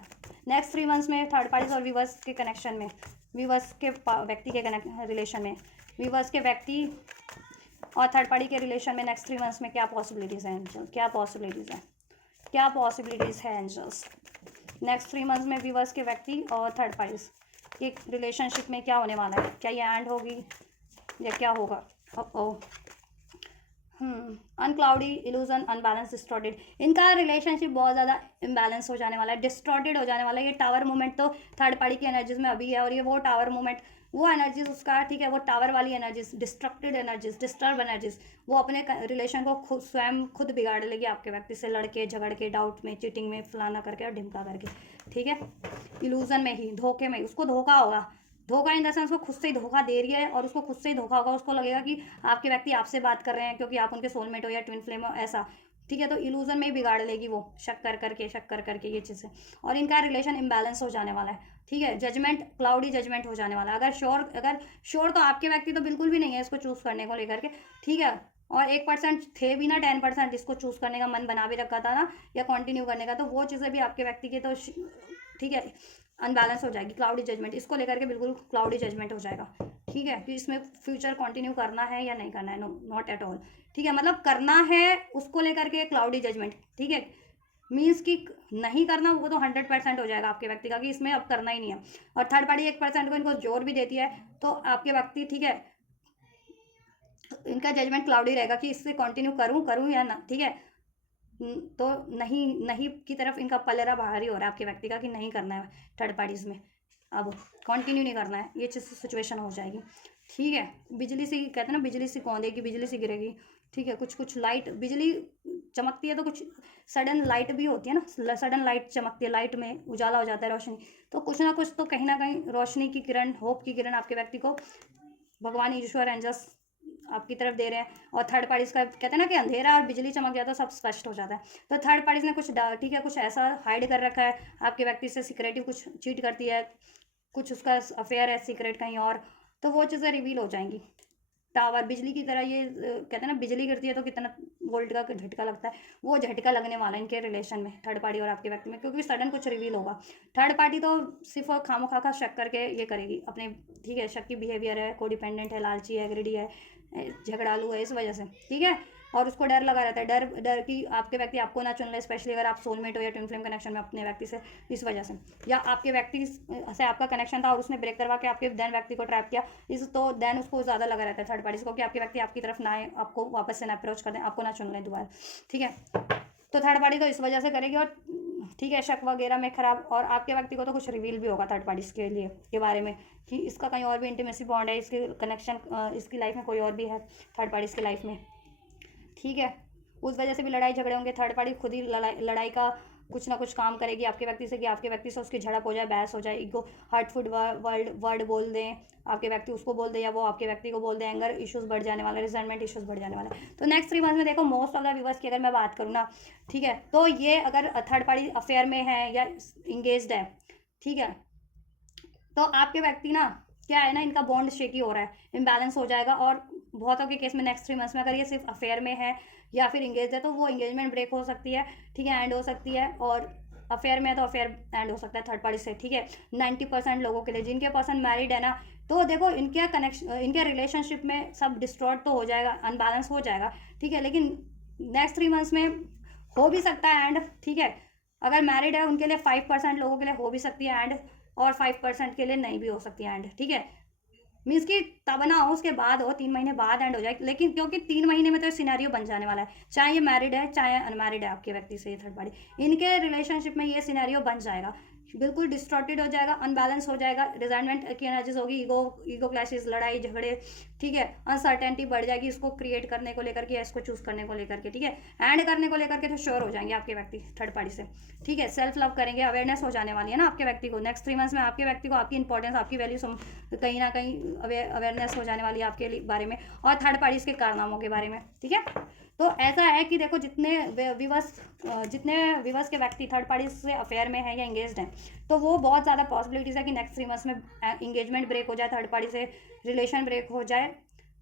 नेक्स्ट 3 मंथ्स में थर्ड पार्टीज और व्यूअर्स के कनेक्शन में, व्यूअर्स के व्यक्ति के रिलेशन में, व्यूअर्स के व्यक्ति और थर्ड पार्टी के रिलेशन में नेक्स्ट 3 मंथ्स में क्या पॉसिबिलिटीज़ हैं एंजल, क्या पॉसिबिलिटीज़ हैं, क्या पॉसिबिलिटीज़ है एंजल्स नेक्स्ट 3 मंथ्स में व्यूअर्स के व्यक्ति और थर्ड पार्टीज के रिलेशनशिप में क्या होने वाला है, क्या ये एंड होगी या क्या होगा। अनक्लाउडी, इल्यूजन, अनबैलेंस, डिस्टॉर्टेड। इनका रिलेशनशिप बहुत ज़्यादा इम्बैलेंस हो जाने वाला है, डिस्टॉर्टेड हो जाने वाला है। ये टावर मूवमेंट तो थर्ड पार्टी की एनर्जीज में अभी है, और ये वो टावर मूवमेंट, वो एनर्जीज उसका, ठीक है, वो टावर वाली energies, distracted energies, disturb energies, वो अपने रिलेशन को खुद स्वयं खुद बिगाड़ लेगी आपके व्यक्ति से, लड़के झगड़ के, डाउट में, चीटिंग में, फलाना करके और ढिमका करके, ठीक है, इल्यूजन में ही, धोखे में, उसको धोखा होगा। धोखा इन द सेंस, उसको खुद से ही धोखा दे रही है, और उसको खुद से ही धोखा होगा। उसको लगेगा कि आपके व्यक्ति आपसे बात कर रहे हैं क्योंकि आप उनके सोलमेट हो या ट्विन फ्लेम हो, ऐसा, ठीक है। तो इल्यूजन में ही बिगाड़ लेगी वो, शक कर करके ये चीज़ें, और इनका रिलेशन इम्बैलेंस हो जाने वाला है, ठीक है। जजमेंट, क्लाउडी जजमेंट हो जाने वाला है। अगर श्योर तो आपके व्यक्ति तो बिल्कुल भी नहीं है इसको चूज़ करने को लेकर के, ठीक है। और 1% थे भी ना, 10% इसको चूज़ करने का मन बना भी रखा था ना, या कंटिन्यू करने का, तो वो चीज़ें भी आपके व्यक्ति के तो, ठीक है, अनबैलेंस हो जाएगी। क्लाउडी जजमेंट, इसको लेकर के बिल्कुल क्लाउडी जजमेंट हो जाएगा, ठीक है, कि इसमें फ्यूचर कंटिन्यू करना है या नहीं करना है, नो नॉट एट ऑल, ठीक है। मतलब करना है उसको लेकर के क्लाउडी जजमेंट, ठीक है, मीन्स कि नहीं करना वो तो 100% हो जाएगा आपके व्यक्ति का, कि इसमें अब करना ही नहीं है। और थर्ड पार्टी 1% को इनको जोर भी देती है, तो आपके व्यक्ति, ठीक है, इनका जजमेंट क्लाउडी रहेगा कि इससे कंटिन्यू करूँ या ना, ठीक है। तो नहीं की तरफ इनका पलरा भारी हो रहा है आपके व्यक्ति का, कि नहीं करना है थर्ड पार्टीज में, अब कंटिन्यू नहीं करना है, ये चीज़ सिचुएशन हो जाएगी, ठीक है। बिजली से, कहते हैं ना, बिजली से कौंधेगी, बिजली से गिरेगी, ठीक है। कुछ लाइट, बिजली चमकती है तो कुछ सडन लाइट भी होती है ना, सडन लाइट चमकती है, लाइट में उजाला हो जाता है, रोशनी, तो कुछ ना कुछ तो कहीं ना कहीं रोशनी की किरण, होप की किरण आपके व्यक्ति को भगवान, ईश्वर, एंजल्स आपकी तरफ दे रहे हैं। और थर्ड पार्टीज का कहते हैं ना कि अंधेरा और बिजली चमक जाता है, सब स्पष्ट हो जाता है। तो थर्ड पार्टीज ने कुछ, ठीक है, कुछ ऐसा हाइड कर रखा है आपके व्यक्ति से, सिक्रेटिव कुछ चीट करती है, कुछ उसका अफेयर है सीक्रेट कहीं और, तो वो चीज़ें रिवील हो जाएंगी। टावर बिजली की तरह, ये कहते हैं ना, बिजली गिरती है तो कितना वोल्ट का झटका लगता है, वो झटका लगने वाला है इनके रिलेशन में, थर्ड पार्टी और आपके व्यक्ति में, क्योंकि सडन कुछ रिवील होगा। थर्ड पार्टी तो सिर्फ खामोखा का शक करके ये करेगी अपने, ठीक है, शक की बिहेवियर है, कोडिपेंडेंट है, लालची है, ग्रीडी है, झगड़ालू है, इस वजह से, ठीक है। और उसको डर लगा रहता है, डर कि आपके व्यक्ति आपको ना चुन ले, स्पेशली अगर आप सोलमेट हो या ट्विन फ्लेम कनेक्शन में अपने व्यक्ति से, इस वजह से, या आपके व्यक्ति से आपका कनेक्शन था और उसने ब्रेक करवा के आपके देन व्यक्ति को ट्रैप किया, इस तो देन उसको ज़्यादा लगा रहता है थर्ड पार्टी को, कि आपके व्यक्ति आपकी तरफ ना आए, आपको वापस से ना अप्रोच कर दें, आपको ना चुन लें दोबारा, ठीक है। तो थर्ड पार्टी तो इस वजह से करेगी, और ठीक है, शक वगैरह में खराब, और आपके व्यक्ति को तो कुछ रिवील भी होगा थर्ड पार्टीज के लिए, के बारे में, कि इसका कहीं और भी इंटीमेसी बॉन्ड है, इसके कनेक्शन, इसकी लाइफ में कोई और भी है थर्ड पार्टीज की लाइफ में, ठीक है। उस वजह से भी लड़ाई झगड़े होंगे। थर्ड पार्टी खुद ही लड़ाई का कुछ ना कुछ काम करेगी आपके व्यक्ति से, कि आपके व्यक्ति से उसकी झड़प हो जाए, बहस हो जाए, ईगो हर्टफुल वर्ड बोल दें आपके व्यक्ति, उसको बोल दे या वो आपके व्यक्ति को बोल दे, एंगर इश्यूज बढ़ जाने वाला है, रिजल्टमेंट इश्यूज बढ़ जाने वाला है। तो नेक्स्ट 3 मंथ में देखो, मोस्ट ऑफ द व्यूवर्स की अगर मैं बात करूँ ना, ठीक है, तो ये अगर थर्ड पार्टी अफेयर में है या इंगेज्ड है, ठीक है, तो आपके व्यक्ति ना, क्या है ना, इनका बॉन्ड शेकी हो रहा है, इम्बैलेंस हो जाएगा। और बहुतों के केस में नेक्स्ट 3 मंथ्स में अगर ये सिर्फ अफेयर में है या फिर इंगेज है, तो वो इंगेजमेंट ब्रेक हो सकती है, ठीक है, एंड हो सकती है। और अफेयर में है तो अफेयर एंड हो सकता है थर्ड पार्टी से, ठीक है। 90% लोगों के लिए, जिनके पर्सन मैरिड है ना, तो देखो इनके कनेक्शन, इनके रिलेशनशिप में सब डिस्ट्रॉर्ट तो हो जाएगा, अनबैलेंस हो जाएगा, ठीक है, लेकिन नेक्स्ट 3 मंथ्स में हो भी सकता है एंड, ठीक है। अगर मैरिड है उनके लिए 5% लोगों के लिए हो भी सकती है एंड, और 5% के लिए नहीं भी हो सकती है एंड, ठीक है। मीन्स कि तब ना हो, उसके बाद हो, 3 महीने बाद एंड हो जाए, लेकिन क्योंकि 3 महीने में तो सिनेरियो बन जाने वाला है, चाहे ये मैरिड है चाहे अनमैरिड है आपके व्यक्ति से, ये थर्ड पार्टी, इनके रिलेशनशिप में ये सिनेरियो बन जाएगा, बिल्कुल डिस्टॉर्टेड हो जाएगा, अनबैलेंस हो जाएगा, रिजाइनमेंट की एनर्जीज होगी, ईगो क्लैशेस, लड़ाई झगड़े, ठीक है, अनसर्टेनिटी बढ़ जाएगी इसको क्रिएट करने को लेकर के, इसको चूज करने को लेकर के, ठीक है, एंड करने को लेकर के तो श्योर हो जाएंगे आपके व्यक्ति थर्ड पार्टी से, ठीक है। सेल्फ लव करेंगे, अवेयरनेस हो जाने वाली है ना आपके व्यक्ति को, नेक्स्ट 3 मंथ्स में आपके व्यक्ति को आपकी इंपॉर्टेंस, आपकी वैल्यू कहीं ना कहीं अवेयरनेस हो जाने वाली है आपके बारे में, और थर्ड पार्टीज के कारनामों के बारे में, ठीक है। तो ऐसा है कि देखो, जितने विवश के व्यक्ति थर्ड पार्टी से अफेयर में है या इंगेज्ड हैं, तो वो बहुत ज़्यादा पॉसिबिलिटीज़ है कि नेक्स्ट 3 मंथ्स में इंगेजमेंट ब्रेक हो जाए, थर्ड पार्टी से रिलेशन ब्रेक हो जाए,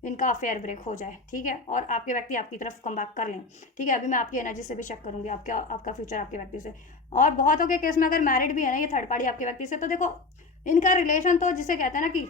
इनका अफेयर ब्रेक हो जाए, ठीक है, और आपके व्यक्ति आपकी तरफ कम बैक कर लें, ठीक है। अभी मैं आपकी एनर्जी से भी चेक करूंगी आपका फ्यूचर आपके व्यक्ति से। और बहुतों के केस में अगर मैरिड भी है ना ये थर्ड पार्टी आपके व्यक्ति से, तो देखो इनका रिलेशन तो जिसे कहते हैं ना कि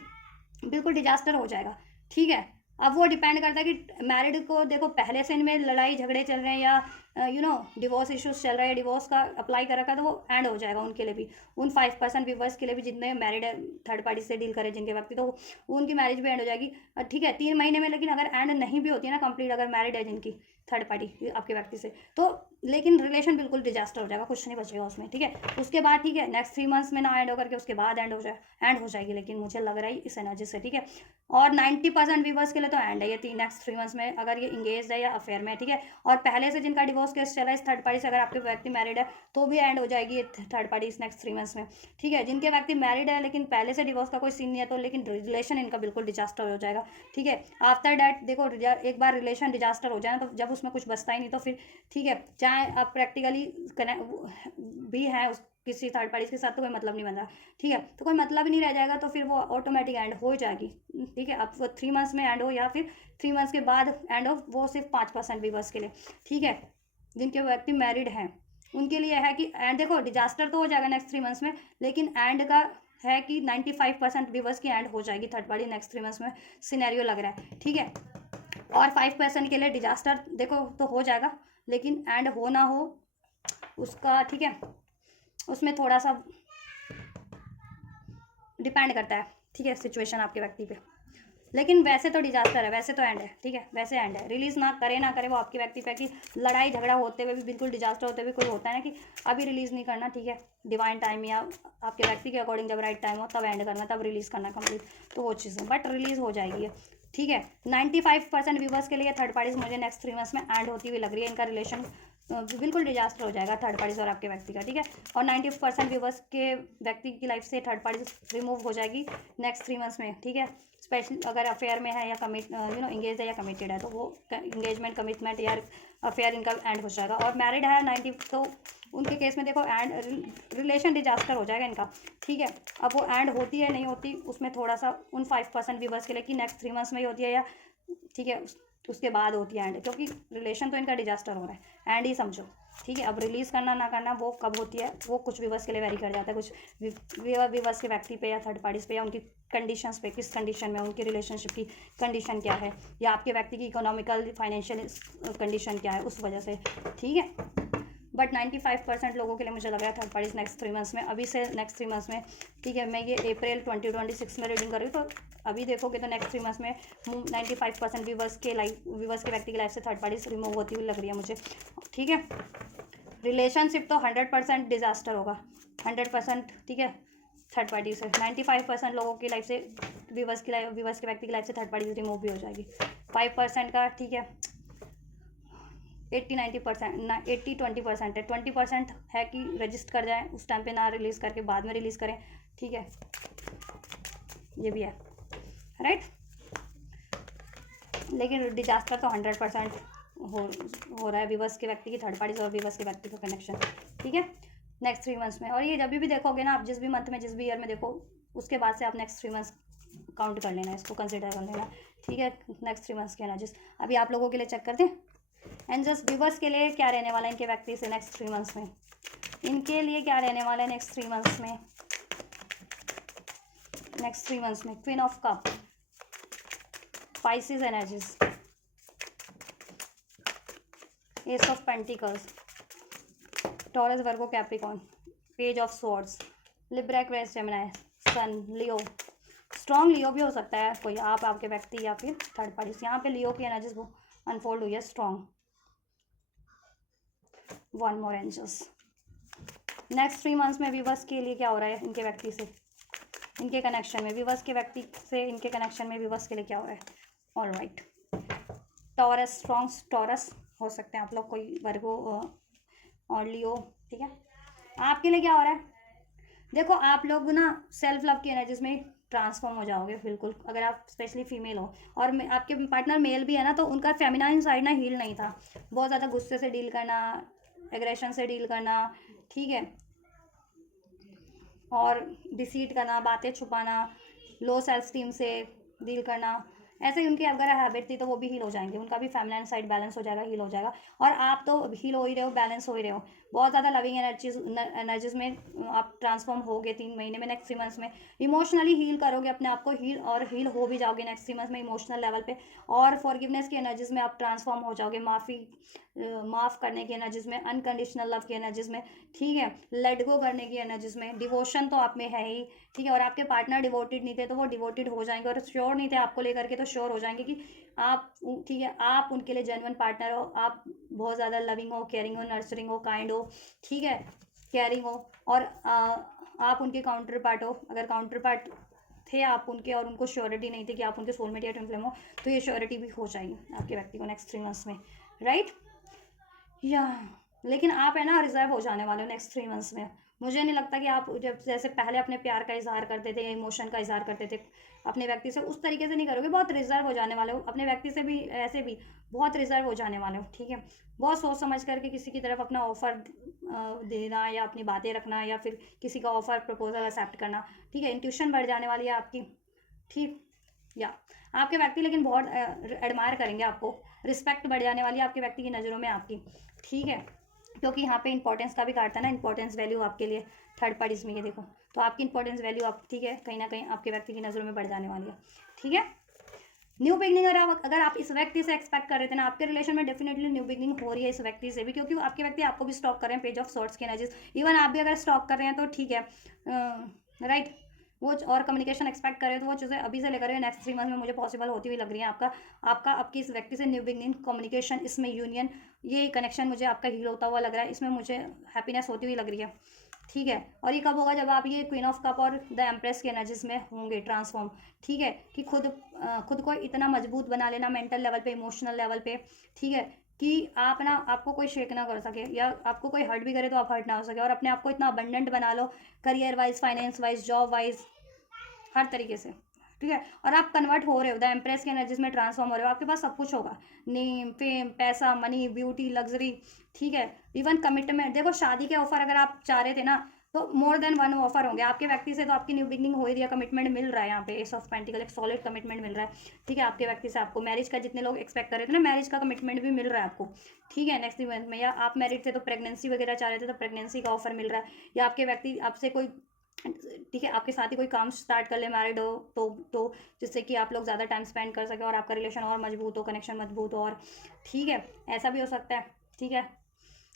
बिल्कुल डिजास्टर हो जाएगा, ठीक है। अब वो डिपेंड करता है कि मैरिड को देखो पहले से इनमें लड़ाई झगड़े चल रहे हैं या डिवोर्स इश्यूज चल रहे हैं, डिवोर्स का अप्लाई कर रखा है, तो वो एंड हो जाएगा उनके लिए भी, उन 5% व्यूवर्स के लिए भी जितने मैरिड है, थर्ड पार्टी से डील करें जिनके व्यक्ति, तो उनकी मैरिज भी एंड हो जाएगी। ठीक है, 3 महीने में। लेकिन अगर एंड नहीं भी होती है ना कंप्लीट, अगर मैरिड है जिनकी थर्ड पार्टी आपके व्यक्ति से, तो लेकिन रिलेशन बिल्कुल डिजास्टर हो जाएगा, कुछ नहीं बचेगा उसमें। ठीक है, उसके बाद ठीक है नेक्स्ट 3 मंथ्स में ना एंड होकर के उसके बाद एंड हो जाएगी, लेकिन मुझे लग रहा है इस एनर्जी से। ठीक है, और 90% व्यूवर्स के लिए तो एंड है ये नेक्स्ट 3 मंथ्स में, अगर ये इंगेज है या अफेयर में। ठीक है, और पहले से जिनका डिवोर्स केस चला है इस थर्ड पार्टी से, अगर आपके व्यक्ति मैरिड है तो भी एंड हो जाएगी ये थर्ड पार्टी इस नेक्स्ट 3 मंथ्स में। ठीक है, जिनके व्यक्ति मैरिड है लेकिन पहले से डिवोर्स का कोई सीन नहीं है, तो लेकिन रिलेशन इनका बिल्कुल डिजास्टर हो जाएगा। ठीक है, आफ्टर डैट देखो, एक बार रिलेशन डिजास्टर हो जाए ना, तो जब उसमें कुछ बचता ही नहीं, तो फिर ठीक है, चाहे आप प्रैक्टिकली भी हैं उस किसी थर्ड पार्टी के साथ, तो कोई मतलब नहीं बन रहा। ठीक है, तो कोई मतलब ही नहीं रह जाएगा, तो फिर वो ऑटोमेटिक एंड हो जाएगी। ठीक है, अब वो 3 मंथ्स में एंड हो या फिर 3 मंथ्स के बाद एंड हो, वो सिर्फ 5% व्यूवर्स के लिए। ठीक है, जिनके व्यक्ति मैरिड हैं उनके लिए है कि एंड देखो डिजास्टर तो हो जाएगा नेक्स्ट 3 मंथ्स में, लेकिन एंड का है कि 95% व्यूवर्स की एंड हो जाएगी थर्ड पार्टी नेक्स्ट 3 मंथ्स में, सिनेरियो लग रहा है। ठीक है, और 5% के लिए डिजास्टर देखो तो हो जाएगा, लेकिन एंड हो ना हो उसका, ठीक है, उसमें थोड़ा सा डिपेंड करता है। ठीक है, सिचुएशन आपके व्यक्ति पे, लेकिन वैसे तो डिजास्टर है, वैसे तो एंड है। ठीक है, वैसे एंड है, रिलीज ना करे वो आपके व्यक्ति पे, कि लड़ाई झगड़ा होते हुए भी, बिल्कुल डिजास्टर होते हुए कोई होता है ना कि अभी रिलीज नहीं करना। ठीक है, डिवाइन टाइम या आपके व्यक्ति के अकॉर्डिंग जब राइट टाइम हो तब एंड करना, तब रिलीज करना कंप्लीट, तो वो चीज़ें, बट रिलीज हो जाएगी। ठीक है, 95% व्यूवर्स के लिए थर्ड पार्टीज मुझे नेक्स्ट 3 मंथ्स में एंड होती हुई लग रही है, इनका रिलेशन बिल्कुल डिजास्टर हो जाएगा थर्ड पार्टीज और आपके व्यक्ति का। ठीक है, और 90% व्यूवर्स के व्यक्ति की लाइफ से थर्ड पार्टीज रिमूव हो जाएगी नेक्स्ट 3 मंथ्स में। ठीक है, स्पेशली अगर अफेयर में है या इंगेज है या कमिटेड है, तो वो इंगेजमेंट, कमिटमेंट या अफेयर इनका एंड हो जाएगा। और मैरिड है 90, तो उनके केस में देखो एंड रिलेशन डिजास्टर हो जाएगा इनका। ठीक है, अब वो एंड होती है नहीं होती उसमें थोड़ा सा उन 5% व्यूवर्स के लिए कि नेक्स्ट 3 मंथ्स में ही होती है या ठीक है उसके बाद होती है एंड, क्योंकि रिलेशन तो इनका डिजास्टर हो रहा है, एंड ही समझो। ठीक है, अब रिलीज़ करना ना करना वो कब होती है, वो कुछ व्यूवर्स के लिए वेरी कर जाता है, कुछ व्यूवर्स के व्यक्ति पे या थर्ड पार्टीज पे, या उनकी कंडीशंस पे, किस कंडीशन में उनकी रिलेशनशिप की कंडीशन क्या है, या आपके व्यक्ति की इकोनॉमिकल फाइनेंशियल कंडीशन क्या है, उस वजह से। ठीक है, बट 95% लोगों के लिए मुझे लग रहा है थर्ड पार्टीज नेक्स्ट 3 मंथ्स में, अभी से नेक्स्ट 3 मंथ्स में। ठीक है, मैं ये अप्रैल 2026 में रीडिंग कर रही हूँ, तो अभी देखोगे तो नेक्स्ट 3 मंथ्स में 95% व्यूवर्स के व्यक्ति की लाइफ से थर्ड पार्टीज रिमूव होती हुई लग रही है मुझे। ठीक है, रिलेशनशिप तो 100% डिजास्टर होगा, 100%। ठीक है, थर्ड पार्टी से 95% लोगों की लाइफ से व्यूवर्स के व्यक्ति की लाइफ से थर्ड पार्टी रिमूव भी हो जाएगी। 5% का ठीक है 80-90%, 80-20% है, 20% है कि रजिस्टर कर जाएं उस टाइम पे, ना रिलीज़ करके बाद में रिलीज़ करें। ठीक है, ये भी है राइट, लेकिन डिजास्टर तो 100% हो रहा है व्यूवर्स के व्यक्ति की थर्ड पार्टी और व्यूवर्स के व्यक्ति का कनेक्शन। ठीक है, नेक्स्ट 3 मंथ्स में, और ये जब भी देखोगे ना आप, जिस भी मंथ में जिस भी ईयर में देखो, उसके बाद से आप नेक्स्ट 3 मंथ्स काउंट कर लेना, इसको कंसिडर कर लेना। ठीक है, नेक्स्ट 3 मंथ्स के एनर्जीज अभी आप लोगों के लिए चेक करते हैं। एंजल्स व्यूवर्स के लिए क्या रहने वाला है इनके व्यक्ति से नेक्स्ट 3 मंथ्स में, इनके लिए क्या रहने वाला है नेक्स्ट 3 मंथ्स में, नेक्स्ट 3 मंथ्स में। Queen of cup, Pisces energies, ace of pentacles, Taurus, Virgo, Capricorn, page of swords, Libra, Aquarius, Gemini, sun, Leo. Strong Leo भी हो सकता है कोई, आप आपके व्यक्ति या फिर थर्ड पार्टी। यहाँ पे लियो की एनर्जीज वो अनफोल्ड हुई है strong. One more angels, next 3 months में व्यूवर्स के लिए क्या हो रहा है इनके व्यक्ति से, इनके कनेक्शन में, व्यूवर्स के व्यक्ति से इनके कनेक्शन में व्यूवर्स के लिए क्या हो रहा है। All right, taurus, strong taurus हो सकते हैं आप लोग, कोई वर्गो और लियो। ठीक है, आपके लिए क्या हो रहा है, देखो आप लोग ना सेल्फ लव की एनर्जीज में ट्रांसफॉर्म हो जाओगे बिल्कुल, अगर आप स्पेशली फीमेल हो और आपके पार्टनर मेल भी है ना, तो उनका फेमिनाइन साइड ना हील नहीं था, बहुत ज़्यादा गुस्से से डील करना, एग्रेशन से डील करना। ठीक है, और डिसीट करना, बातें छुपाना, लो सेल्फ स्टीम से डील करना, ऐसे ही उनकी अगर हैबिट थी तो वो भी हील हो जाएंगे, उनका भी फेमिनाइन साइड बैलेंस हो जाएगा, हील हो जाएगा। और आप तो हील हो ही रहे हो, बैलेंस हो ही रहे हो, बहुत ज़्यादा लविंग एनर्जीज में आप ट्रांसफॉर्म होगे 3 महीने में, नेक्स्ट 3 मंथ्स में। इमोशनली हील करोगे अपने आप को, हील हो भी जाओगे नेक्स्ट 3 मंथ्स में इमोशनल लेवल पे। और फॉरगिवनेस की एनर्जीज में आप ट्रांसफॉर्म हो जाओगे, माफ़ करने की एनर्जीज में, अनकंडीशनल लव की एनर्जीज में, ठीक है, लेट गो करने की एनर्जीज में। डिवोशन तो आप में है ही, ठीक है। और आपके पार्टनर डिवोटेड नहीं थे तो वो डिवोटेड हो जाएंगे, और श्योर नहीं थे आपको लेकर के तो श्योर हो जाएंगे कि आप, ठीक है, आप उनके लिए जेन्युइन पार्टनर हो, आप बहुत ज़्यादा लविंग हो, केयरिंग हो, नर्चरिंग हो, काइंड हो, ठीक है, केयरिंग हो। और आप उनके काउंटर पार्ट हो। अगर काउंटर पार्ट थे आप उनके और उनको श्योरिटी नहीं थी कि आप उनके सोलमेट या ट्विन फ्लेम हो, तो ये श्योरिटी भी हो जाएगी आपके व्यक्ति को नेक्स्ट 3 मंथ्स में, राइट। या लेकिन आप है ना रिजर्व हो जाने वाले हो नेक्स्ट 3 मंथ्स में। मुझे नहीं लगता कि आप जब जैसे पहले अपने प्यार का इजहार करते थे या इमोशन का इजहार करते थे अपने व्यक्ति से, उस तरीके से नहीं करोगे। बहुत रिजर्व हो जाने वाले हो अपने व्यक्ति से भी, ऐसे भी बहुत रिजर्व हो जाने वाले हो, ठीक है। बहुत सोच समझ करके किसी की तरफ अपना ऑफर देना या अपनी बातें रखना या फिर किसी का ऑफर प्रपोजल एक्सेप्ट करना, ठीक है। इंट्यूशन बढ़ जाने वाली है आपकी, ठीक। या आपके व्यक्ति लेकिन बहुत एडमायर करेंगे आपको, रिस्पेक्ट बढ़ जाने वाली है आपके व्यक्ति की नज़रों में आपकी, ठीक है। क्योंकि यहाँ पे इंपॉर्टेंस का भी कार्ड था ना, इंपॉर्टेंस वैल्यू आपके लिए थर्ड पार्टीज में, ये देखो, तो आपकी इंपॉर्टेंस वैल्यू आप, ठीक है, कहीं ना कहीं आपके व्यक्ति की नज़रों में बढ़ जाने वाली है, ठीक है। न्यू बिगनिंग अगर आप इस व्यक्ति से एक्सपेक्ट कर रहे थे ना, आपके रिलेशन में डेफिनेटली न्यू बिगनिंग हो रही है इस व्यक्ति से भी, क्योंकि आपके व्यक्ति आपको भी स्टॉक कर रहे हैं, पेज ऑफ सॉर्ट्स की एनर्जीज। इवन आप भी अगर स्टॉक कर रहे हैं तो ठीक है, राइट। वो और कम्युनिकेशन एक्सपेक्ट करें तो वो चीज़ें अभी से लेकर नेक्स्ट 3 मंथ में मुझे पॉसिबल होती हुई लग रही है। आपकी इस व्यक्ति से न्यू बिगनिंग, कम्युनिकेशन, इसमें यूनियन, ये कनेक्शन मुझे आपका हील होता हुआ लग रहा है, इसमें मुझे हैप्पीनेस होती हुई लग रही है, ठीक है। और ये कब होगा? जब आप ये क्वीन ऑफ कप और द एम्प्रेस की एनर्जीज में होंगे ट्रांसफॉर्म, ठीक है। कि खुद को इतना मजबूत बना लेना मेंटल लेवल पे, इमोशनल लेवल पे, ठीक है, कि आप ना, आपको कोई शेक ना कर सके, या आपको कोई हर्ट भी करे तो आप हर्ट ना हो सके, और अपने आप को इतना अबंडेंट बना लो, career wise, finance wise, job wise, हर तरीके से, ठीक है। और आप कन्वर्ट हो रहे हो, द एम्प्रेस की एनर्जीज में ट्रांसफॉर्म हो रहे हो, आपके पास सब कुछ होगा, नेम, फेम, पैसा, मनी, ब्यूटी, लग्जरी, ठीक है। इवन कमिटमेंट, देखो शादी के ऑफर अगर आप चाह रहे थे ना, तो मोर देन वन ऑफर होंगे आपके व्यक्ति से, तो आपकी न्यू बिगनिंग हो रही है, कमिटमेंट मिल रहा है यहाँ पे, एस ऑफ पेंटिकल, एक सॉलिड कमिटमेंट मिल रहा है, ठीक है। आपके व्यक्ति से आपको मैरिज का, जितने लोग एक्सपेक्ट कर रहे थे ना, मैरिज का कमिटमेंट भी मिल रहा है आपको, ठीक है, नेक्स्ट मंथ में। या आप मैरिड थे तो प्रेगनेंसी वगैरह चाह रहे थे तो प्रेगनेंसी का ऑफर मिल रहा है, या आपके व्यक्ति आपसे कोई, ठीक है, आपके साथ ही कोई काम स्टार्ट कर ले, मैरिड हो तो जिससे कि आप लोग ज़्यादा टाइम स्पेंड कर सके और आपका रिलेशन और मजबूत हो, कनेक्शन मजबूत हो, और ठीक है, ऐसा भी हो सकता है, ठीक है।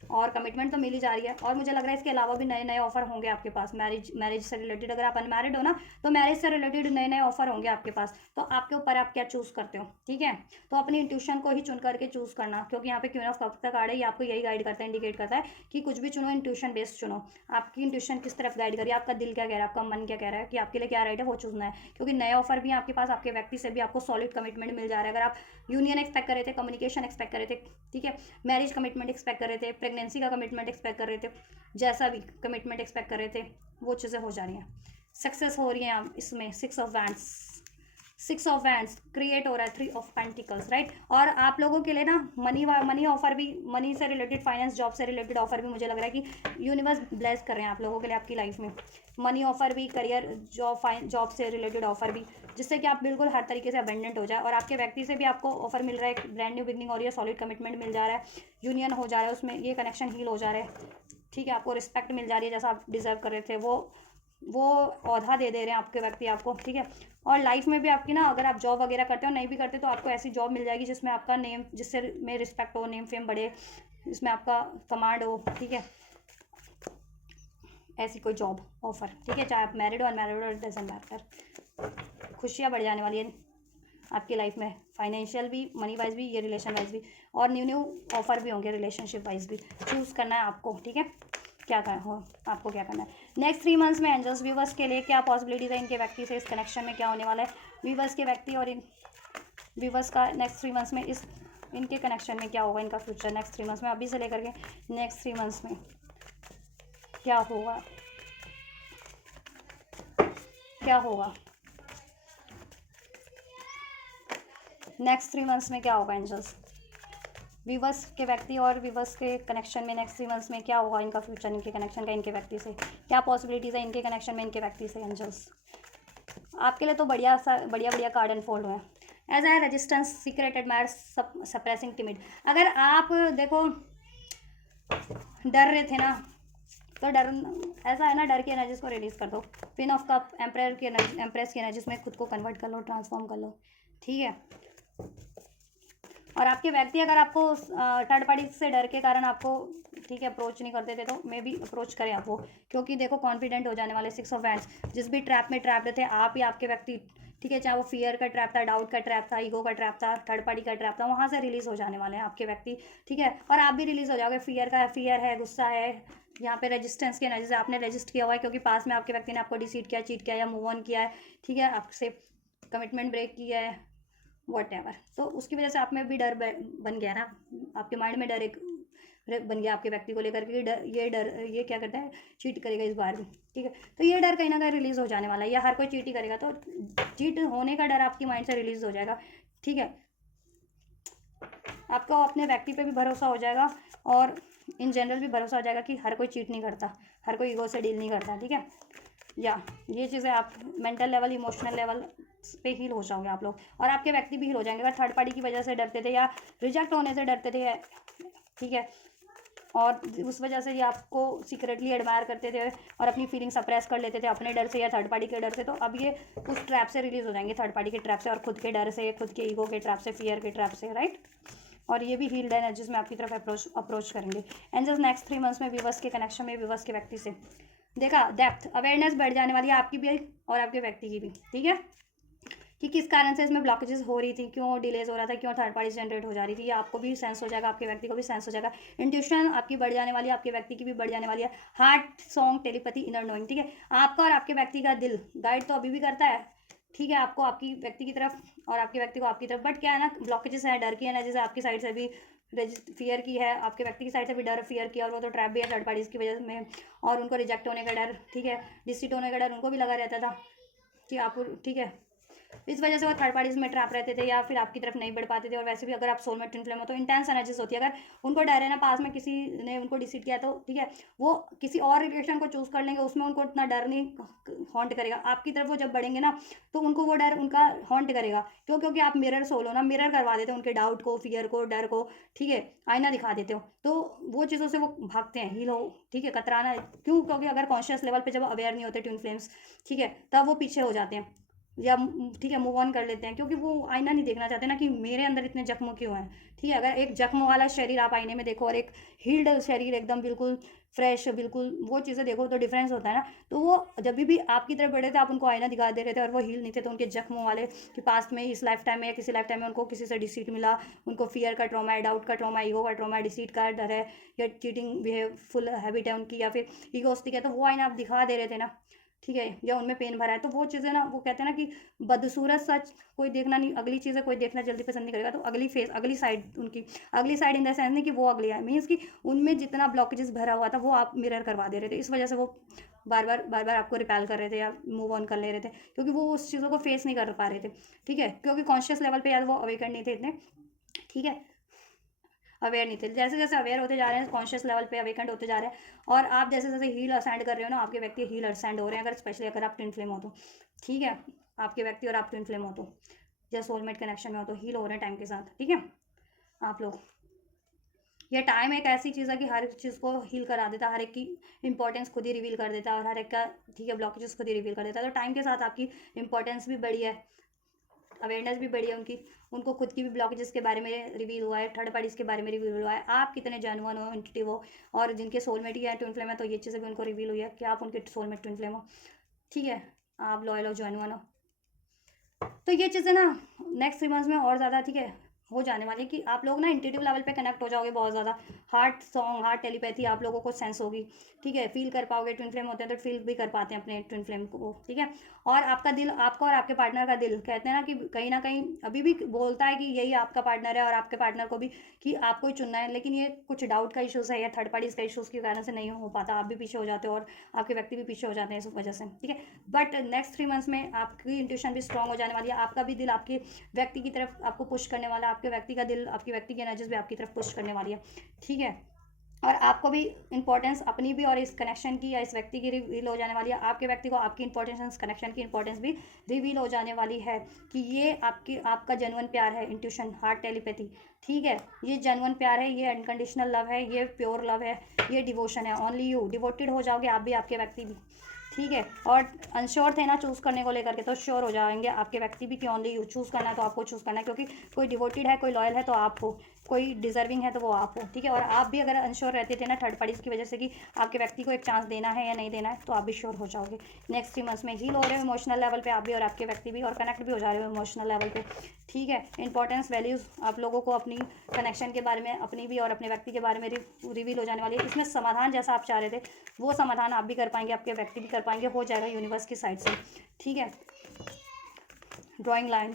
और कमिटमेंट तो मिल ही जा रही है, और मुझे लग रहा है इसके अलावा भी नए नए ऑफर होंगे आपके पास, मैरिज से रिलेटेड। अगर आप अनमैरिड हो ना, तो मैरिज से रिलेटेड नए नए ऑफर होंगे आपके पास, तो आपके ऊपर आप क्या चूज़ करते हो, ठीक है। तो अपनी इंट्यूशन को ही चुन करके चूज़ करना, क्योंकि यहाँ पे क्वीन ऑफ कप्स का कार्ड है, ये आपको यही गाइड करता है, इंडिकेट करता है कि कुछ भी चुनो, इंट्यूशन बेस्ड चुनो। आपकी इंट्यूशन किस तरफ गाइड करिए, आपका दिल क्या कह रहा है, आपका मन क्या कह रहा है कि आपके लिए क्या राइट है, वो चुनना है। क्योंकि नए ऑफर भी आपके पास, आपके व्यक्ति से भी आपको सॉलिड कमिटमेंट मिल जा रहा है। अगर आप यूनियन एक्सपेक्ट कर रहे थे, कम्युनिकेशन एक्सपेक्ट कर रहे थे, ठीक है, मैरिज कमिटमेंट एक्सपेक्ट कर रहे थे, प्रेगनेंसी का कमिटमेंट एक्सपेक्ट कर रहे थे, जैसा भी कमिटमेंट एक्सपेक्ट कर रहे थे, वो चीज़ें हो जा रही हैं, सक्सेस हो रही हैं इसमें। 6 ऑफ वैंड्स क्रिएट हो रहा है, 3 ऑफ पेंटिकल्स, राइट। और आप लोगों के लिए ना मनी ऑफर भी, मनी से रिलेटेड, फाइनेंस, जॉब से रिलेटेड ऑफर भी मुझे लग रहा है कि यूनिवर्स ब्लेस कर रहे हैं आप लोगों के लिए आपकी लाइफ में। मनी ऑफर भी, करियर, जॉब से रिलेटेड ऑफर भी, जिससे कि आप बिल्कुल हर तरीके से अबेंडेंट हो जाए। और आपके व्यक्ति से भी आपको ऑफर मिल रहा है, ब्रांड न्यू बिगनिंग हो रही है, सॉलिड कमिटमेंट मिल जा रहा है, यूनियन हो जा रहा है, उसमें ये कनेक्शन हील हो जा रहा है, ठीक है। आपको रिस्पेक्ट मिल जा रही है जैसा आप डिजर्व कर रहे थे, वो औधा दे रहे हैं आपके व्यक्ति आपको, ठीक है। और लाइफ में भी आपकी ना, अगर आप जॉब वगैरह करते हो, नहीं भी करते, तो आपको ऐसी जॉब मिल जाएगी जिसमें आपका नेम, जिससे में रिस्पेक्ट हो, नेम फेम बढ़े, जिसमें आपका कमांड हो, ठीक है। ऐसी कोई जॉब ऑफर, ठीक है, चाहे आप मैरिड हो, अनमैरिड हो, डजंट मैटर। खुशियाँ बढ़ जाने वाली है आपकी लाइफ में, फाइनेंशियल भी, मनी वाइज भी, ये रिलेशन वाइज भी, और न्यू ऑफर भी होंगे रिलेशनशिप वाइज भी। चूज़ करना है आपको, ठीक है, क्या करना हो, आपको क्या करना है। नेक्स्ट 3 मंथ्स में एंजल्स व्यूवर्स के लिए क्या पॉसिबिलिटीज है, इनके व्यक्ति से इस कनेक्शन में क्या होने वाला है, व्यूवर्स के व्यक्ति और इन व्यूवर्स का नेक्स्ट 3 मंथ्स में इनके कनेक्शन में क्या होगा, इनका फ्यूचर नेक्स्ट 3 मंथ्स में, अभी से लेकर के नेक्स्ट 3 मंथ्स में क्या होगा, क्या होगा नेक्स्ट 3 मंथ्स में, क्या होगा एंजल्स व्यूवर्स के व्यक्ति और व्यूवर्स के कनेक्शन में नेक्स्ट 3 मंथ्स में क्या होगा, इनका फ्यूचर, इनके कनेक्शन का, इनके व्यक्ति से क्या पॉसिबिलिटीज़ है, इनके कनेक्शन में इनके व्यक्ति से एंजल्स। आपके लिए तो बढ़िया कार्ड अनफोल्ड हुए हैं। As I resistance, secret, admire, suppressing, timid. अगर आप देखो डर रहे थे ना, तो डर ऐसा है ना, डर की एनर्जीज को रिलीज कर दो। क्वीन ऑफ कप, एम्प्रेयर की एनर्जी, एम्प्रेस की एनर्जीज में खुद को कन्वर्ट कर लो, ट्रांसफॉर्म कर लो, ठीक है। और आपके व्यक्ति अगर आपको थर्ड पार्टी से डर के कारण आपको, ठीक है, अप्रोच नहीं करते थे, तो मे भी अप्रोच करें आप वो, क्योंकि देखो कॉन्फिडेंट हो जाने वाले। 6 ऑफ वैंड्स, जिस भी ट्रैप में ट्रैप्ड थे आप या आपके व्यक्ति, ठीक है, चाहे वो फियर का ट्रैप था, डाउट का ट्रैप था, ईगो का ट्रैप था, थर्ड पार्टी का ट्रैप था, वहाँ से रिलीज हो जाने वाले हैं आपके व्यक्ति, ठीक है। और आप भी रिलीज हो जाओगे। फियर है, गुस्सा है, यहाँ पे रेजिस्टेंस की एनर्जी से आपने रेजिस्ट किया हुआ है, क्योंकि पास में आपके व्यक्ति ने आपको डिसीट किया, चीट किया या मूव ऑन किया है, ठीक है, आपसे कमिटमेंट ब्रेक किया है, वट एवर। तो उसकी वजह से आप में भी डर बन गया ना, आपके माइंड में डर एक बन गया आपके व्यक्ति को लेकर के, डर ये क्या करता है, चीट करेगा इस बार भी, ठीक है। तो ये डर कहीं ना कहीं रिलीज हो जाने वाला है, या हर कोई चीट ही करेगा, तो चीट होने का डर आपकी माइंड से रिलीज हो जाएगा, ठीक है। आपको अपने व्यक्ति पे भी भरोसा हो जाएगा, और इन जनरल भी भरोसा हो जाएगा कि हर कोई चीट नहीं करता, हर कोई ईगो से डील नहीं करता, ठीक है। या ये चीज़ें आप मेंटल लेवल, इमोशनल लेवल पे हील हो जाओगे आप लोग, और आपके व्यक्ति भी हील हो जाएंगे। अगर थर्ड पार्टी की वजह से डरते थे या रिजेक्ट होने से डरते थे, ठीक है, और उस वजह से ये आपको सीक्रेटली एडमायर करते थे और अपनी फीलिंग सप्रेस कर लेते थे अपने डर से या थर्ड पार्टी के डर से, तो अब ये उस ट्रैप से रिलीज हो जाएंगे, थर्ड पार्टी के ट्रैप से, और खुद के डर से, खुद के ईगो के ट्रैप से, फियर के ट्रैप से, राइट। और ये भी हील्ड एनर्जीज में आपकी तरफ अप्रोच करेंगे। एंड जस्ट नेक्स्ट 3 मंथ्स में व्यूअर्स के कनेक्शन में, व्यूअर्स के व्यक्ति से देखा, डेप्थ अवेयरनेस बढ़ जाने वाली है आपकी भी और आपके व्यक्ति की भी, ठीक है, कि किस कारण से इसमें ब्लॉकेजेस हो रही थी, क्यों डिलेज हो रहा था, क्यों थर्ड पार्टी जनरेट हो जा रही थी, ये आपको भी सेंस हो जाएगा, आपके व्यक्ति को भी सेंस हो जाएगा। इंट्यूशन आपकी बढ़ जाने वाली है, आपके व्यक्ति की भी बढ़ जाने वाली है। Heart song, telepathy, inner knowing, ठीक है। आपका और आपके व्यक्ति का दिल गाइड तो अभी भी करता है, ठीक है, आपको आपकी व्यक्ति की तरफ और आपके व्यक्ति को आपकी तरफ, बट क्या है ना, ब्लॉकेजेस है, डर की एनर्जी से आपकी साइड से भी, फियर की है, आपके व्यक्ति की साइड से भी डर, फियर की, और वो तो ट्रैप भी है थर्ड पार्टीज की वजह में, और उनको रिजेक्ट होने का डर, ठीक है, डिसीट होने का डर उनको भी लगा रहता था कि आप, ठीक है, इस वजह से वो थर्ड पार्टीज में ट्रैप रहते थे या फिर आपकी तरफ नहीं बढ़ पाते थे। और वैसे भी अगर आप सोलमेट ट्विन फ्लेम हो तो इंटेंस एनर्जीज होती है, अगर उनको डर है ना, पास में किसी ने उनको डिसीट किया, तो ठीक है, वो किसी और रिलेशन को चूज कर लेंगे, उसमें उनको इतना डर नहीं हॉन्ट करेगा। आपकी तरफ वो जब बढ़ेंगे ना, तो उनको वो डर उनका हॉन्ट करेगा, क्यों, क्योंकि आप मिरर सोल हो ना, मिरर करवा देते हो उनके डाउट को, फियर को, डर को, ठीक है, आईना दिखा देते हो, तो वो चीज़ों से वो भागते हैं, हील हो, ठीक है, कतराना क्यों, क्योंकि अगर कॉन्शियस लेवल पे जब अवेयर नहीं होते ट्विन फ्लेम्स, ठीक है, तब वो पीछे हो जाते हैं, या ठीक है, मूव ऑन कर लेते हैं, क्योंकि वो आईना नहीं देखना चाहते ना कि मेरे अंदर इतने जख्म क्यों हैं, ठीक है। अगर एक जख्म वाला शरीर आप आईने में देखो और एक हील्ड शरीर एकदम बिल्कुल फ्रेश, बिल्कुल वो चीज़ें देखो, तो डिफरेंस होता है ना। तो वो जब भी आपकी तरफ बढ़े थे, आप उनको आईना दिखा दे रहे थे और वो हील नहीं थे, तो उनके जख्मों वाले कि पास्ट में, इस लाइफ टाइम में या किसी लाइफ टाइम में उनको किसी से डिसीट मिला, उनको फियर का ट्रॉमा है, डाउट का ट्रॉमा है, ईगो का ट्रॉमा है, डिसीट का डर है, या चीटिंग बिहेव फुल हैबिट है उनकी, या फिर ईगोस्टिक है, तो वो आईना आप दिखा दे रहे थे ना, ठीक है, या उनमें पेन भरा है, तो वो चीज़ें ना, वो कहते हैं ना कि बदसूरत सच कोई देखना नहीं, अगली चीज़ें कोई देखना जल्दी पसंद नहीं करेगा, तो अगली फेस, अगली साइड उनकी, अगली साइड इन द सेंस नहीं कि वो अगली है, मीन्स कि उनमें जितना ब्लॉकेजेस भरा हुआ था वो आप मिरर करवा दे रहे थे, इस वजह से वो बार बार आपको रिपेल कर रहे थे या मूव ऑन कर ले रहे थे, क्योंकि वो उस चीज़ों को फेस नहीं कर पा रहे थे, ठीक है, क्योंकि कॉन्शियस लेवल पे यार वो अवेकन नहीं थे इतने, ठीक है, अवेयर नहीं थे। जैसे जैसे अवेयर होते जा रहे हैं, कॉन्शियस लेवल पे अवेकेंड होते जा रहे हैं, और आप जैसे जैसे हील असेंड कर रहे हो ना, आपके व्यक्ति हील असेंड हो रहे हैं, अगर स्पेशली अगर आप ट्विन फ्लेम हो तो, ठीक है, आपके व्यक्ति और आप ट्विन फ्लेम हो तो, या सोलमेट कनेक्शन में हो तो हील हो रहे हैं टाइम के साथ, ठीक है, आप लोग। ये टाइम एक ऐसी चीज़ है कि हर एक चीज़ को हील करा देता है, हर एक की इंपॉर्टेंस खुद ही रिवील कर देता है, और हर एक का, ठीक है, ब्लॉकेजेस खुद ही रिवील कर देता है, तो टाइम के साथ आपकी इंपॉर्टेंस भी बढ़ी है, अवेयरनेस भी बढ़ी है उनकी, उनको खुद की भी ब्लॉकेजेस के बारे में रिवील हुआ है, थर्ड पार्टीज के बारे में रिवील हुआ है, आप कितने जेन्युइन हो, इंटिटिव हो, और जिनके सोलमेट ही है, ट्विन फ्लेम है, तो ये चीज़ें भी उनको रिवील हुई है कि आप उनके सोलमेट ट्विन फ्लेम हो, ठीक है, आप लॉयल हो, जेन्युइन हो। तो ये चीज़ें ना नेक्स्ट 3 मंथ्स में और ज़्यादा, ठीक है, हो जाने वाली कि आप लोग ना इंट्यूटिव लेवल पे कनेक्ट हो जाओगे बहुत ज़्यादा, हार्ट सॉन्ग, हार्ट टेलीपैथी आप लोगों को सेंस होगी, ठीक है, फील कर पाओगे, ट्विन फ्लेम होते हैं तो फील भी कर पाते हैं अपने ट्विन फ्लेम को, ठीक है। और आपका दिल, आपका और आपके पार्टनर का दिल, कहते हैं ना कि कहीं ना कहीं अभी भी बोलता है कि यही आपका पार्टनर है, और आपके पार्टनर को भी कि आपको ही चुनना है, लेकिन ये कुछ डाउट का इशूज़ है या थर्ड पार्टीज का इशूज़ की कारण से नहीं हो पाता, आप भी पीछे हो जाते हो और आपके व्यक्ति भी पीछे हो जाते हैं इस वजह से, ठीक है। बट नेक्स्ट 3 मंथ्स में आपकी इंट्यूशन भी स्ट्रॉन्ग हो जाने वाली है, आपका भी दिल आपके व्यक्ति की तरफ आपको पुश करने वाला है, आपके व्यक्ति का दिल, आपकी व्यक्ति की एनर्जीज भी आपकी तरफ पुश करने वाली है, ठीक है। और आपको भी इंपॉर्टेंस अपनी भी और इस कनेक्शन की या इस व्यक्ति की रिवील हो जाने वाली है। आपके व्यक्ति को आपकी इंपॉर्टेंस, इस कनेक्शन की इंपॉर्टेंस भी रिवील हो जाने वाली है कि ये आपका जेन्युइन प्यार है, इंट्यूशन, हार्ट, टेलीपैथी, ठीक है, ये जेन्युइन प्यार है, ये अनकंडीशनल लव है, ये प्योर लव है, ये डिवोशन है। ओनली यू, डिवोटेड हो जाओगे आप भी, आपके व्यक्ति भी, ठीक है। और अनश्योर थे ना चूज़ करने को लेकर के, तो श्योर हो जाएंगे आपके व्यक्ति भी कि ओनली यू चूज़ करना है तो आपको चूज़ करना है, क्योंकि कोई डिवोटेड है, कोई लॉयल है तो आप हो, कोई डिजर्विंग है तो वो आप हो, ठीक है। और आप भी अगर अनश्योर रहते थे ना थर्ड पार्टीज की वजह से कि आपके व्यक्ति को एक चांस देना है या नहीं देना है, तो आप भी श्योर हो जाओगे। नेक्स्ट 3 मंथ्स में हील हो रहे हो इमोशनल लेवल पे आप भी और आपके व्यक्ति भी, और कनेक्ट भी हो जा रहे हो इमोशनल लेवल पे, ठीक है। इंपॉर्टेंस, वैल्यूज़ आप लोगों को अपनी कनेक्शन के बारे में, अपनी भी और अपने व्यक्ति के बारे में रिवील हो जाने वाली है। इसमें समाधान जैसा आप चाह रहे थे वो समाधान आप भी कर पाएंगे, आपके व्यक्ति भी कर पाएंगे, हो जाएगा यूनिवर्स की साइड से, ठीक है। Drawing line,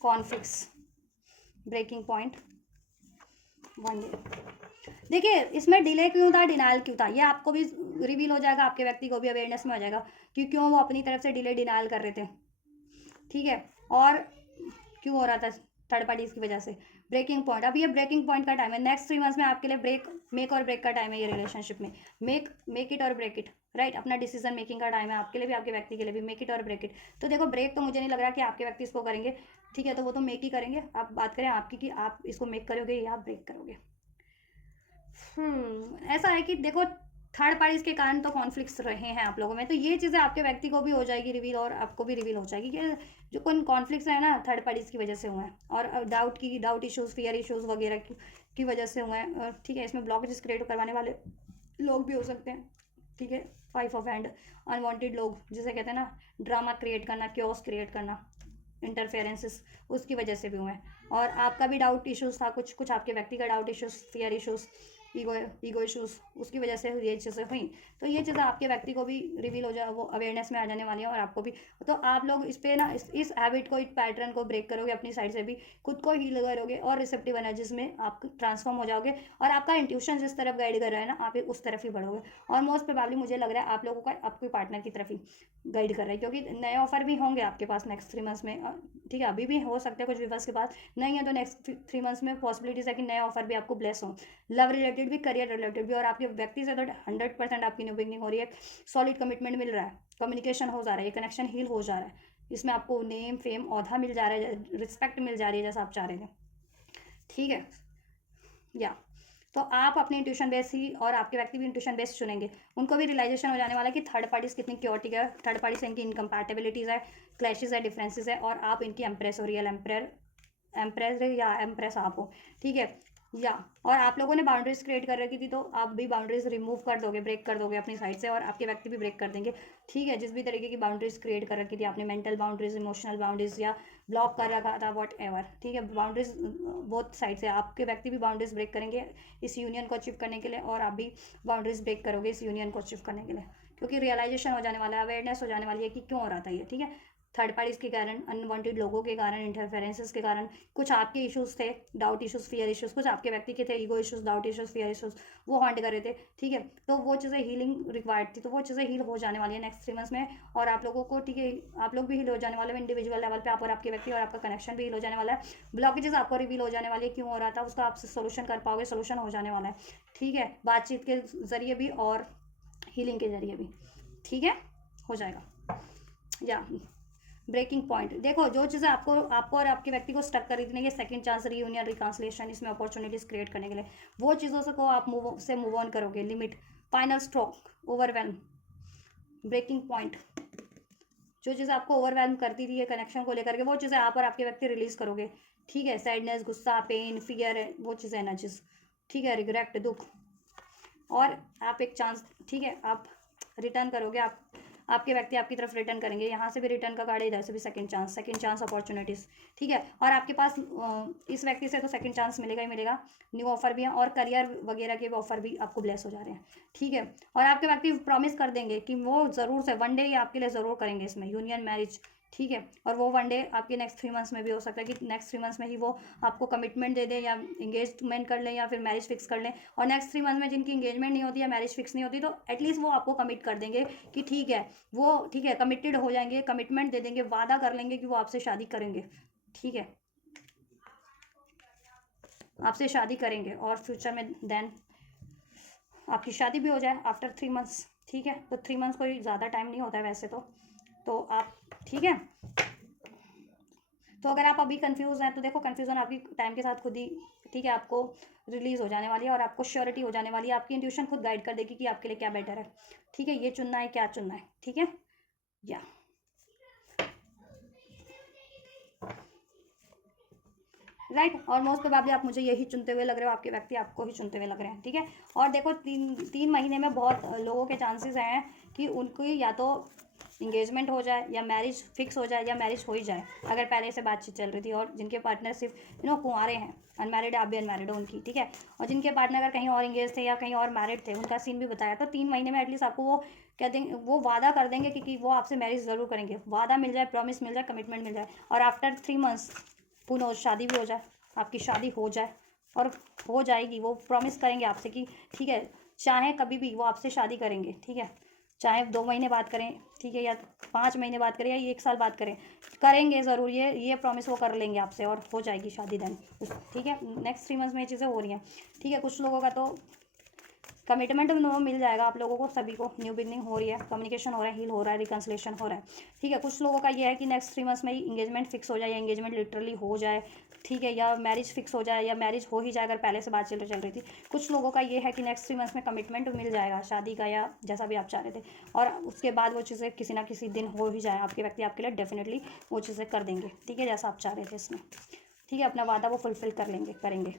conflicts, breaking point, one day. देखिए इसमें डिले क्यों था, डिनाइल क्यों था, ये आपको भी रिवील हो जाएगा, आपके व्यक्ति को भी अवेयरनेस में हो जाएगा कि क्यों वो अपनी तरफ से डिले डिनाइल कर रहे थे, ठीक है। और क्यों हो रहा था थर्ड पार्टीज की वजह से। ब्रेकिंग पॉइंट, अब ये ब्रेकिंग पॉइंट का टाइम है। नेक्स्ट 3 मंथ्स में आपके लिए मेक और ब्रेक का टाइम है ये रिलेशनशिप में। मेक इट और ब्रेक इट, राइट। अपना डिसीजन मेकिंग का टाइम है आपके लिए भी, आपके व्यक्ति के लिए भी। मेक इट और ब्रेक इट। तो देखो ब्रेक तो मुझे नहीं लग रहा कि आपके व्यक्ति इसको करेंगे, ठीक है, तो वो तो मेक ही करेंगे। आप बात करें आपकी कि आप इसको मेक करोगे या आप ब्रेक करोगे। ऐसा है कि देखो थर्ड पार्टीज के कारण तो कॉन्फ्लिक्ट्स रहे हैं आप लोगों में, तो ये चीज़ें आपके व्यक्ति को भी हो जाएगी रिवील और आपको भी रिवील हो जाएगी कि जो कौन कॉन्फ्लिक्ट्स है ना थर्ड पार्टीज की वजह से हुए हैं, और डाउट इश्यूज, फियर इश्यूज वगैरह की वजह से हुए हैं, ठीक है। इसमें ब्लॉकेजेस क्रिएट करवाने वाले लोग भी हो सकते हैं, ठीक है। 5 ऑफ हैंड, अनवांटेड लोग जिसे कहते हैं ना, ड्रामा क्रिएट करना, क्योस क्रिएट करना, इंटरफेरेंसेस, उसकी वजह से भी हुए हैं। और आपका भी डाउट इश्यूज था, कुछ आपके व्यक्ति का doubt issues, fear issues, ego issues, उसकी वजह से ये चीज़ें हुई। तो ये चीज़ें आपके व्यक्ति को भी रिवील हो जाए, वो अवेयरनेस में आ जाने वाली है, और आपको भी। तो आप लोग इस पे ना इस हैबिट को, इस पैटर्न को ब्रेक करोगे अपनी साइड से भी, खुद को हील करोगे और रिसेप्टिव एनर्जीज में आप ट्रांसफॉर्म हो जाओगे, और आपका इंट्यूशन जिस तरफ गाइड कर रहा है ना, आप उस तरफ ही बढ़ोगे। और मोस्ट प्रोबेबली मुझे लग रहा है आप लोगों का आपके पार्टनर की तरफ ही गाइड कर रहा है, क्योंकि नए ऑफर भी होंगे आपके पास नेक्स्ट 3 मंथ्स में, ठीक है। अभी भी हो सकते हैं कुछ व्यूवर्स के पास नहीं है, तो नेक्स्ट 3 मंथ्स में पॉसिबिलिटीज है कि नए ऑफर भी आपको ब्लेस हो, लव रिलेटेड भी, करियर रिलेटेड भी। और आपके व्यक्ति से तो 100% आपकी न्यू बिगनिंग हो रही है, सॉलिड कमिटमेंट मिल रहा है, कम्युनिकेशन हो जा रहा है, ये कनेक्शन हील हो जा रहा है, इसमें आपको नेम, फेम, औहदा मिल जा रहा है, रिस्पेक्ट मिल जा रही है जैसा आप चाह रहे थे, ठीक है। या तो आप अपनी इंट्यूशन बेस ही और आपके व्यक्ति भी इंट्यूशन बेस चुनेंगे, उनको भी रियलाइजेशन हो जाने वाला है कि थर्ड पार्टीज कितनी क्योटिक है, थर्ड पार्टी से इनकी इनकम्पैटिबिलिटीज़ है, क्लैशेज है, डिफरेंसेस है, और आप इनकी एम्प्रेस हो, रियल एम्प्रेस या एम्प्रेस आप हो, ठीक है। या और आप लोगों ने बाउंड्रीज क्रिएट कर रखी थी, तो आप भी बाउंड्रीज रिमूव कर दोगे, ब्रेक कर दोगे अपनी साइड से, और आपके व्यक्ति भी ब्रेक कर देंगे, ठीक है। जिस भी तरीके की बाउंड्रीज क्रिएट कर रखी थी आपने, मेंटल बाउंड्रीज, इमोशनल बाउंड्रीज, या ब्लॉक कर रखा था, वॉट एवर, ठीक है। बाउंड्रीज बोथ साइड से आपके व्यक्ति भी बाउंड्रीज ब्रेक करेंगे इस यूनियन को अचीव करने के लिए, और आप भी बाउंड्रीज ब्रेक करोगे इस यूनियन को अचीव करने के लिए, क्योंकि रियलाइजेशन हो जाने वाला है, अवेयरनेस हो जाने वाली है कि क्यों हो रहा था ये, ठीक है। थर्ड पार्टीज के कारण, अनवांटेड लोगों के कारण, इंटरफेरेंसेस के कारण, कुछ आपके इश्यूज थे, डाउट इश्यूज, फियर इश्यूज, कुछ आपके व्यक्ति के थे, ego issues, doubt issues, fear issues, वो हॉन्ट कर रहे थे, ठीक है। तो वो चीज़ें हीलिंग रिक्वायर्ड थी, तो वो चीज़ें हील हो जाने वाली है नेक्स्ट 3 मंथ्स में, और आप लोगों को, ठीक है, आप लोग भी हील हो जाने वाले हैं इंडिविजुअल लेवल पे, आप और आपके व्यक्ति, और आपका कनेक्शन भी हील हो जाने वाला है। ब्लॉकेजेस आपको रिवील हो जाने वाली है, क्यों हो रहा था उसका आपसे सोल्यूशन कर पाओगे, सोल्यूशन हो जाने वाला है, ठीक है, बातचीत के जरिए भी और हीलिंग के जरिए भी, ठीक है, हो जाएगा। या ब्रेकिंग पॉइंट, देखो जो चीज़ें आपको और आपके व्यक्ति को स्टक कर रही थी, सेकंड चांस, रीयूनियन, रिकांसलेशन, इसमें अपॉर्चुनिटीज क्रिएट करने के लिए, वो चीज़ों से को आप मूव ऑन करोगे। Limit, final stroke, overwhelm, breaking point, जो चीज़ें आपको ओवरवेल्म करती थी ये कनेक्शन को लेकर के, वो चीज़ें आप और आपके व्यक्ति रिलीज करोगे, ठीक है। सैडनेस, गुस्सा, पेन, फियर, वो चीज़ें एनर्जीज, ठीक है, रिग्रेट, दुख, और आप एक चांस, ठीक है, आप रिटर्न करोगे, आपके व्यक्ति आपकी तरफ रिटर्न करेंगे, यहाँ से भी रिटर्न का कार्ड, इधर से भी सेकंड चांस अपॉर्चुनिटीज़, ठीक है। और आपके पास इस व्यक्ति से तो सेकंड चांस मिलेगा ही मिलेगा, न्यू ऑफर भी है, और करियर वगैरह के ऑफर भी आपको ब्लेस हो जा रहे हैं, ठीक है। और आपके व्यक्ति प्रॉमिस कर देंगे कि वो ज़रूर से वन डे ये आपके लिए ज़रूर करेंगे इसमें यूनियन, मैरिज, ठीक है। और वो वन डे आपके नेक्स्ट 3 मंथ्स में भी हो सकता है कि नेक्स्ट 3 मंथ्स में ही वो आपको कमिटमेंट दे दे, या इंगेजमेंट कर लें, या फिर मैरिज फिक्स कर लें। और नेक्स्ट 3 मंथ में जिनकी इंगेजमेंट नहीं होती या मैरिज फिक्स नहीं होती, तो एटलीस्ट वो आपको कमिट कर देंगे कि ठीक है, वो ठीक है, कमिटेड हो जाएंगे, कमिटमेंट दे देंगे, वादा कर लेंगे कि वो आपसे शादी करेंगे, ठीक है। आपसे शादी करेंगे और फ्यूचर में देन आपकी शादी भी हो जाए आफ्टर 3 मंथ्स, ठीक है। तो 3 मंथ्स कोई ज़्यादा टाइम नहीं होता है वैसे तो आप, ठीक है। तो अगर आप अभी कंफ्यूज हैं तो देखो कंफ्यूजन आपकी टाइम के साथ खुद ही, ठीक है, आपको रिलीज हो जाने वाली है और आपको श्योरिटी हो जाने वाली है। आपकी इंट्यूशन खुद गाइड कर देगी कि आपके लिए क्या बेटर है, ठीक है, ये चुनना है क्या चुनना है, ठीक है। या राइट, और मोस्ट प्रोबेबली आप मुझे यही चुनते हुए लग रहे हो, आपके व्यक्ति आपको ही चुनते हुए लग रहे हैं, ठीक है। और देखो 3 महीने में बहुत लोगों के चांसेस हैं कि उनकी या तो इंगेजमेंट हो जाए या मैरिज फिक्स हो जाए या मैरिज हो ही जाए, अगर पहले से बातचीत चल रही थी। और जिनके पार्टनर सिर्फ कुंवारे हैं, अनमैरिड, आप भी अनमैरिड हो उनकी, ठीक है। और जिनके पार्टनर अगर कहीं और इंगेज थे या कहीं और मैरिड थे, उनका सीन भी बताया। तो 3 महीने में एटलीस्ट आपको वो कह देंगे, वो वादा कर देंगे कि वो आपसे मैरिज ज़रूर करेंगे। वादा मिल जाए, प्रॉमिस मिल जाए, कमिटमेंट मिल जाए, और आफ्टर 3 मंथ्स पुनः शादी भी हो जाए, आपकी शादी हो जाए और हो जाएगी। वो प्रॉमिस करेंगे आपसे कि ठीक है, चाहे कभी भी वो आपसे शादी करेंगे, ठीक है। चाहे 2 महीने बात करें, ठीक है, या 5 महीने बात करें या 1 साल बात करें, करेंगे ज़रूर। ये प्रॉमिस वो कर लेंगे आपसे और हो जाएगी शादी देन, ठीक है। नेक्स्ट 3 मंथ्स में ये चीज़ें हो रही हैं, ठीक है। कुछ लोगों का तो कमिटमेंट मिल जाएगा, आप लोगों को सभी को न्यू बिगनिंग हो रही है, कम्युनिकेशन हो रहा है, हील हो रहा है, रिकन्सिलेशन हो रहा है, ठीक है। कुछ लोगों का ये है कि नेक्स्ट 3 मंथ्स में ही इंगेजमेंट फिक्स हो जाए या इंगेजमेंट लिटरली हो जाए, ठीक है, या मैरिज फिक्स हो जाए या मैरिज हो ही जाए अगर पहले से बात चल रही थी। कुछ लोगों का ये है कि नेक्स्ट 3 मंथ्स में कमिटमेंट मिल जाएगा शादी का या जैसा भी आप चाह रहे थे, और उसके बाद वो चीज़ें किसी ना किसी दिन हो ही जाए। आपके व्यक्ति आपके लिए डेफिनेटली वो चीज़ें कर देंगे, ठीक है, जैसा आप चाह रहे थे इसमें, ठीक है। अपना वादा वो फुलफिल कर लेंगे, करेंगे,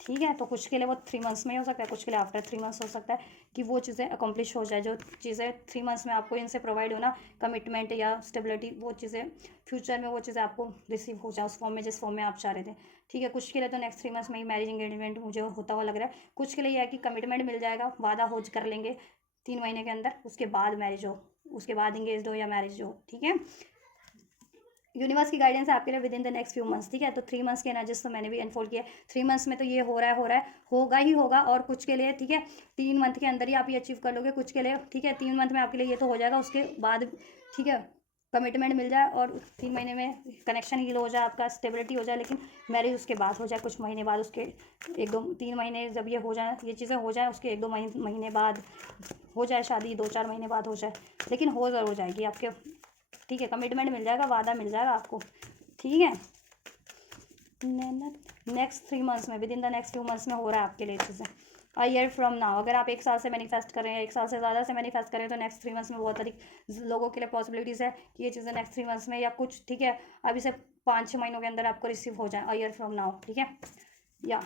ठीक है। तो कुछ के लिए वो 3 मंथ्स में हो सकता है, कुछ के लिए आफ्टर 3 मंथ्स हो सकता है कि वो चीज़ें अकम्प्लिश हो जाए। जो चीज़ें 3 मंथ्स में आपको इनसे प्रोवाइड हो ना, कमिटमेंट या स्टेबिलिटी, वो चीज़ें फ्यूचर में वो चीज़ें आपको रिसीव हो जाए उस फॉर्म में जिस फॉर्म में आप चाह रहे थे, ठीक है। कुछ के लिए तो नेक्स्ट 3 मंथ्स में ही मैरिज इंगेजमेंट मुझे होता हुआ लग रहा है। कुछ के लिए यह है कि कमिटमेंट मिल जाएगा, वादा हो कर लेंगे 3 महीने के अंदर, उसके बाद मैरिज हो, उसके बाद इंगेज हो या मैरिज हो, ठीक है। यूनिवर्स की गाइडेंस है आपके लिए with in the next few months, ठीक है। तो 3 मंथ्स के एनर्जीज तो मैंने भी अनफोल्ड किया। 3 मंथ्स में तो ये हो रहा है, होगा ही होगा। और कुछ के लिए, ठीक है, 3 मंथ के अंदर ही आप ये अचीव कर लोगे। कुछ के लिए, ठीक है, 3 मंथ में आपके लिए ये तो हो जाएगा, उसके बाद, ठीक है, कमिटमेंट मिल जाए और 3 महीने में कनेक्शन हील हो जाए, आपका स्टेबिलिटी हो जाए, लेकिन मैरिज उसके बाद हो जाए, कुछ महीने बाद, उसके 1-2-3 महीने जब ये हो जाए, ये चीज़ें हो जाए, उसके 1-2 महीने बाद हो जाए शादी, 2-4 महीने बाद हो जाए, लेकिन हो ज़रूर जाएगी आपके, ठीक है। कमिटमेंट मिल जाएगा, वादा मिल जाएगा आपको, ठीक है। नेक्स्ट 3 मंथ्स में, with in the next 2 months में हो रहा है आपके लिए चीज़ें। अ ईयर फ्रॉम नाउ, अगर आप 1 साल से मैनिफेस्ट कर रहे हैं, 1 साल से ज़्यादा से मैनिफेस्ट कर रहे हैं, तो नेक्स्ट 3 मंथ्स में बहुत सारी लोगों के लिए पॉसिबिलिटीज़ है कि ये चीज़ें नेक्स्ट 3 मंथ्स में या कुछ, ठीक है, अभी से 5-6 महीनों के अंदर आपको रिसीव हो जाए। अ ईयर फ्रॉम नाउ, ठीक है, या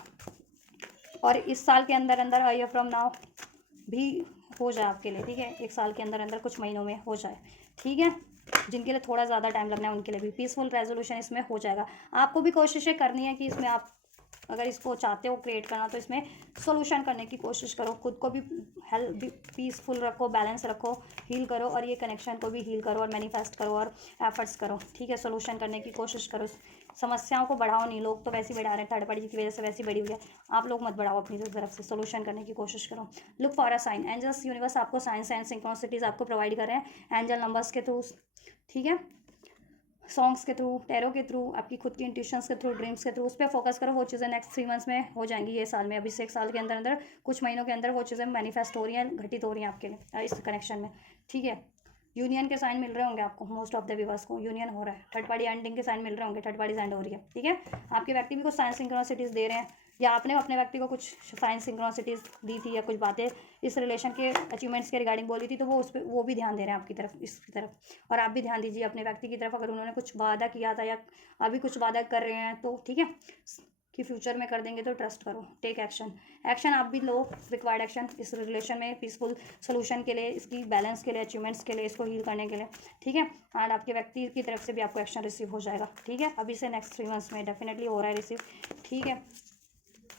और इस साल के अंदर अंदर, अ ईयर फ्रॉम नाउ भी हो जाए आपके लिए, ठीक है। 1 साल के अंदर अंदर कुछ महीनों में हो जाए, ठीक है। जिनके लिए थोड़ा ज़्यादा टाइम लगना है उनके लिए भी पीसफुल रेजोल्यूशन इसमें हो जाएगा। आपको भी कोशिशें करनी है कि इसमें आप अगर इसको चाहते हो क्रिएट करना, तो इसमें सोल्यूशन करने की कोशिश करो। खुद को भी हेल्थ पीसफुल रखो, बैलेंस रखो, हील करो, और ये कनेक्शन को भी हील करो और मैनिफेस्ट करो और एफर्ट्स करो, ठीक है। सोल्यूशन करने की कोशिश करो, समस्याओं को बढ़ाओ नहीं। लोग तो वैसे ही बढ़ा रहे हैं, थर्ड पार्टी की वजह से वैसे ही बढ़ी हुई है, आप लोग मत बढ़ाओ, अपनी तरफ से सोल्यूशन करने की कोशिश करो। Look for a sign, angels universe आपको साइंस एंड सिंक्रोनिसिटीज आपको प्रोवाइड कर रहे हैं एंजल नंबर्स के थ्रू, ठीक है, सॉन्ग्स के थ्रू, टैरो के थ्रू, आपकी खुद की इंट्यूशंस के थ्रू, ड्रीम्स के थ्रू, उस पर फोकस करो। वो चीज़ें नेक्स्ट 3 मंथ्स में हो जाएंगी, ये साल में, अभी से 1 साल के अंदर अंदर कुछ महीनों के अंदर वो चीज़ें मैनिफेस्ट हो रही हैं, घटित हो रही हैं आपके लिए इस कनेक्शन में, ठीक है। यूनियन के साइन मिल रहे होंगे आपको, मोस्ट ऑफ द व्यूअर्स को यूनियन हो रहा है। थर्ड पार्टी एंडिंग के साइन मिल रहे होंगे, थर्ड पार्टी एंड हो रही है, ठीक है। आपके व्यक्ति भी कुछ साइन सिंक्रोनिसिटीज दे रहे हैं, या आपने अपने व्यक्ति को कुछ साइन सिंक्रोनिसिटीज दी थी, या कुछ बातें इस रिलेशन के अचीवमेंट्स के रिगार्डिंग बोली थी, तो वो उस पर वो भी ध्यान दे रहे हैं आपकी तरफ, इसकी तरफ। और आप भी ध्यान दीजिए अपने व्यक्ति की तरफ, अगर उन्होंने कुछ वादा किया था या अभी कुछ वादा कर रहे हैं, तो ठीक है, कि फ्यूचर में कर देंगे, तो ट्रस्ट करो, टेक एक्शन। एक्शन आप भी लो, रिक्वायर्ड एक्शन इस रिलेशन में पीसफुल सोल्यूशन के लिए, इसकी बैलेंस के लिए, अचीवमेंट्स के लिए, इसको हील करने के लिए, ठीक है। एंड आपके व्यक्ति की तरफ से भी आपको एक्शन रिसीव हो जाएगा, ठीक है। अभी से नेक्स्ट 3 मंथ्स में डेफिनेटली हो रहा है रिसीव, ठीक है।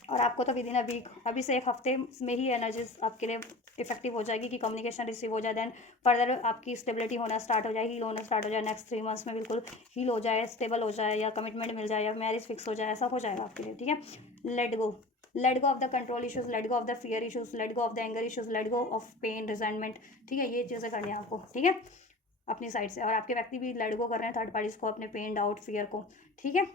और आपको तो विद इन अ वीक, अभी से 1 हफ्ते में ही एनर्जीज आपके लिए इफेक्टिव हो जाएगी कि कम्युनिकेशन रिसीव हो जाए, देन फर्दर आपकी स्टेबिलिटी होना स्टार्ट हो जाए, हील होना स्टार्ट हो जाए। नेक्स्ट 3 मंथ्स में बिल्कुल हील हो जाए, स्टेबल हो जाए, या कमिटमेंट मिल जाए, या मैरिज फिक्स हो जाए, ऐसा हो जाएगा आपके लिए, ठीक है। Let go of the control issues, let go of the fear issues, let go of the anger issues, let go of pain, resentment, ठीक है। ये चीज़ें करनी है आपको, ठीक है, अपनी साइड से। और आपके व्यक्ति भी लेट गो कर रहे हैं थर्ड पार्टीज को, अपने पेन, डाउट, फियर को, ठीक है।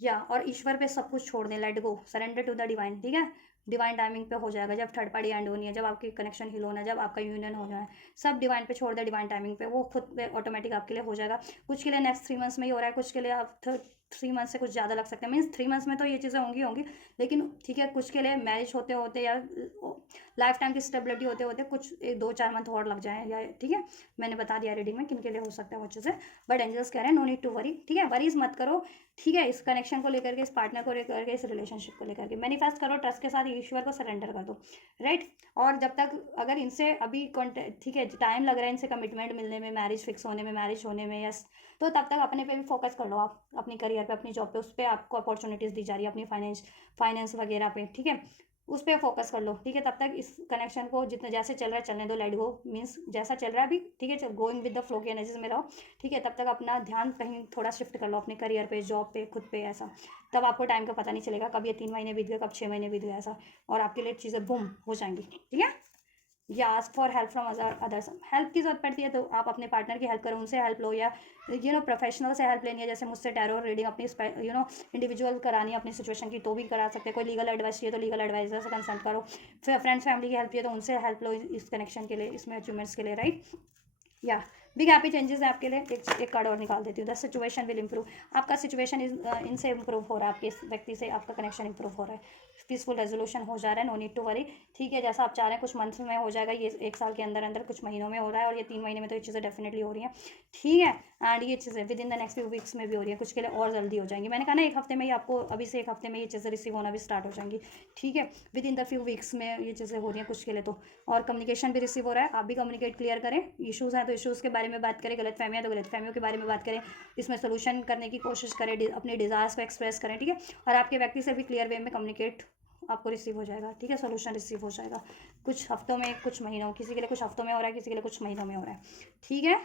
या और ईश्वर पे सब कुछ छोड़ दें, let go, surrender to the divine, ठीक है। डिवाइन टाइमिंग पे हो जाएगा, जब थर्ड पार्टी एंड होनी है, जब आपकी कनेक्शन हील होना है, जब आपका यूनियन होना है, सब डिवाइन पे छोड़ दे, डिवाइन टाइमिंग पे, वो खुद पे ऑटोमेटिक आपके लिए हो जाएगा। कुछ के लिए नेक्स्ट 3 मंथ्स में ही हो रहा है, कुछ के लिए आप 3 मंथ से कुछ ज़्यादा लग सकते हैं, मीन्स 3 मंथ्स में तो ये चीज़ें होंगी, लेकिन ठीक है, कुछ के लिए मैरिज होते होते या लाइफ टाइम की स्टेबिलिटी होते होते कुछ 2-4 मंथ और लग जाए, या ठीक है, मैंने बता दिया रीडिंग में किन के लिए हो सकता है वो चीज़ें। बट एंजल्स कह रहे हैं नो नीड टू वरी, ठीक है, वरीज मत करो, ठीक है, इस कनेक्शन को लेकर के, इस पार्टनर को लेकर के, इस रिलेशनशिप को लेकर के मैनिफेस्ट करो, ट्रस्ट के साथ ईश्वर को सरेंडर कर दो, राइट। और जब तक अगर इनसे अभी कॉन्टेक्ट, ठीक है, टाइम लग रहा है इनसे कमिटमेंट मिलने में, मैरिज फिक्स होने में, मैरिज होने में, यस, तो तब तक अपने पे भी फोकस कर लो आप, अपनी करियर पे, अपनी जॉब पे, उस पर आपको अपॉर्चुनिटीज़ दी जा रही है, अपनी फाइनेंस वगैरह पे, ठीक है, उस पर फोकस कर लो, ठीक है। तब तक इस कनेक्शन को जितना जैसे चल रहा है चलने दो, लेट गो, मीन्स जैसा चल रहा है अभी, ठीक है, चल गोइंग विद द फ्लो की एनर्जीज में रहो, ठीक है। तब तक अपना ध्यान कहीं थोड़ा शिफ्ट कर लो अपने करियर पे, जॉब पे, खुद पे, ऐसा, तब आपको टाइम का पता नहीं चलेगा कब ये 3 महीने बीत गए, कब 6 महीने बीत गए, ऐसा, और आपके लिए चीज़ें बूम हो जाएंगी, ठीक है। या ask for help from others, help की जरूरत पड़ती है तो आप अपने पार्टनर की हेल्प करो, उनसे हेल्प लो, या प्रोफेशनल से हेल्प लेनी है, जैसे मुझसे टैरो रीडिंग अपनी इंडिविजुअल करानी है अपनी सिचुएशन की, तो भी करा सकते हैं। कोई लीगल एडवाइस चाहिए तो लीगल एडवाइजर से कंसल्ट करो, फिर फ्रेंड्स फैमिली की हेल्प चाहिए तो उनसे हेल्प लो इस कनेक्शन के लिए, इसमें अचीवमेंट्स के लिए, राइट। या बिग हैप्पी चेंजेस है आपके लिए। एक कार्ड और निकाल देती हूँ, द सिचुएशन विल इंप्रूव, आपका सिचुएशन इनसे इंप्रूव हो रहा है, आपके इस व्यक्ति से आपका कनेक्शन इंप्रूव हो रहा है, पीसफुल रेजोल्यूशन हो जा रहा है, नो नीड टू वरी, ठीक है। जैसा आप चाह रहे हैं कुछ मंथ्स में हो जाएगा, ये 1 साल के अंदर अंदर कुछ महीनों में हो रहा है, और ये 3 महीने में तो ये चीज़ें डेफिनेटली हो रही हैं, ठीक है। एंड ये चीज़ें with in the next few weeks में भी हो रही है, कुछ के लिए और जल्दी हो जाएंगी, मैंने कहा ना 1 हफ्ते में ही आपको, अभी से 1 हफ्ते में ये चीज़ें रिसीव होना भी स्टार्ट हो जाएंगी, ठीक है। With in the few weeks में ये चीज़ें हो रही हैं कुछ के लिए तो, और कम्युनिकेशन भी रिसीव हो रहा है, आप भी कम्युनिकेट क्लियर करें, इशूज़ हैं तो इशूज़ के बारे में बात करें, गलत फहमियाँ तो गलत फहमियों के बारे में बात करें, इसमें सोल्यूशन करने की कोशिश करें, अपने डिज़ायर्स को एक्सप्रेस करें, ठीक है। और आपके व्यक्ति से भी क्लियर वे में कम्युनिकेट आपको रिसीव हो जाएगा, ठीक है, सोल्यूशन रिसीव हो जाएगा कुछ हफ्तों में, कुछ महीनों, किसी के लिए कुछ हफ्तों में हो रहा है, किसी के लिए कुछ महीनों में हो रहा है, ठीक है।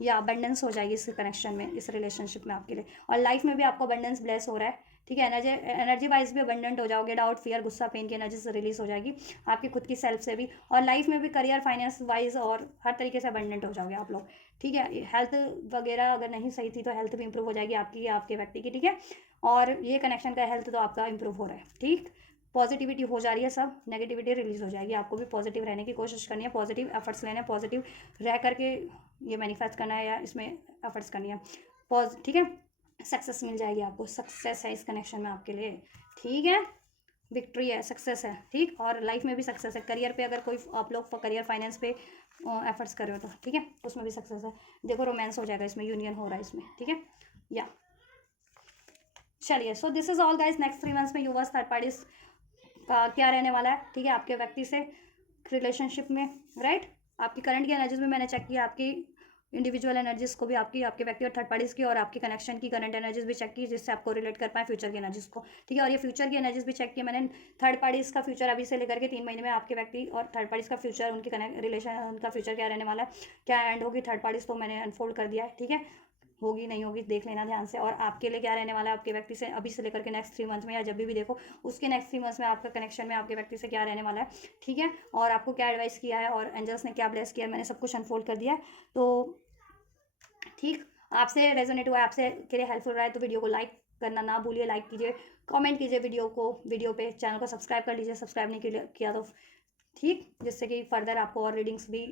या अबंडेंस हो जाएगी इस कनेक्शन में, इस रिलेशनशिप में आपके लिए, और लाइफ में भी आपको अबंडेंस ब्लेस हो रहा है, ठीक है। एनर्जी वाइज भी अबंडेंट हो जाओगे, डाउट फियर गुस्सा पेन की एनर्जी से रिलीज हो जाएगी आपकी खुद की सेल्फ से भी, और लाइफ में भी करियर फाइनेंस वाइज और हर तरीके से अबंडेंट हो जाओगे आप लोग, ठीक है। हेल्थ वगैरह अगर नहीं सही थी तो हेल्थ भी इंप्रूव हो जाएगी आपकी या आपके व्यक्ति की, ठीक है। और ये कनेक्शन का हेल्थ तो आपका इंप्रूव हो रहा है, ठीक। पॉजिटिविटी हो जा रही है, सब नेगेटिविटी रिलीज हो जाएगी, आपको भी पॉजिटिव रहने की कोशिश करनी है, पॉजिटिव एफर्ट्स लेने, पॉजिटिव रह करके ये मैनिफेस्ट करना है, या इसमें एफर्ट्स करनी है, ठीक है। सक्सेस मिल जाएगी आपको, सक्सेस है इस कनेक्शन में आपके लिए, ठीक है। विक्ट्री है, सक्सेस है, ठीक। और लाइफ में भी सक्सेस है, करियर पे अगर कोई आप लोग करियर फाइनेंस पे एफर्ट्स कर रहे हो तो, ठीक है, उसमें भी सक्सेस है। देखो रोमांस हो जाएगा इसमें, यूनियन हो रहा है इसमें, ठीक है। या चलिए, so this is all guys, next 3 months में यूवर्स थर्ड पार्टीज का क्या रहने वाला है, ठीक है, आपके व्यक्ति से रिलेशनशिप में, राइट। आपकी करंट की एनर्जीज में मैंने चेक किया, आपकी इंडिविजुअल एनर्जीज को भी, आपकी आपके व्यक्ति और थर्ड पार्टीज की, और आपके कनेक्शन की करंट एनर्जीज भी चेक की, जिससे आपको रिलेट कर पाए फ्यूचर की एनर्जीज को, ठीक है। और ये फ्यूचर की एनर्जीज भी चेक की मैंने, थर्ड पार्टीज का फ्यूचर अभी से लेकर के 3 महीने में, आपके व्यक्ति और थर्ड पार्टीज का फ्यूचर, उनकी रिलेशन, उनका फ्यूचर क्या रहने वाला है, क्या एंड होगी थर्ड पार्टीज, तो मैंने अनफोल्ड कर दिया है, ठीक है। होगी नहीं होगी देख लेना ध्यान से, और आपके लिए क्या रहने वाला है आपके व्यक्ति से अभी से लेकर के नेक्स्ट 3 मंथ में, या जब भी देखो उसके नेक्स्ट 3 मंथ्स में आपका कनेक्शन में आपके व्यक्ति से क्या रहने वाला है, ठीक है। और आपको क्या एडवाइस किया है और एंजल्स ने क्या ब्लेस किया है, मैंने सब कुछ अनफोल्ड कर दिया है, तो ठीक। आपसे रेजोनेट हुआ है, आपसे के लिए हेल्पफुल रहा है, तो वीडियो को लाइक करना ना भूलिए, लाइक कीजिए, कमेंट कीजिए वीडियो पे, चैनल को सब्सक्राइब कर लीजिए, सब्सक्राइब नहीं किया तो, ठीक, जिससे कि फर्दर आपको और रीडिंग्स भी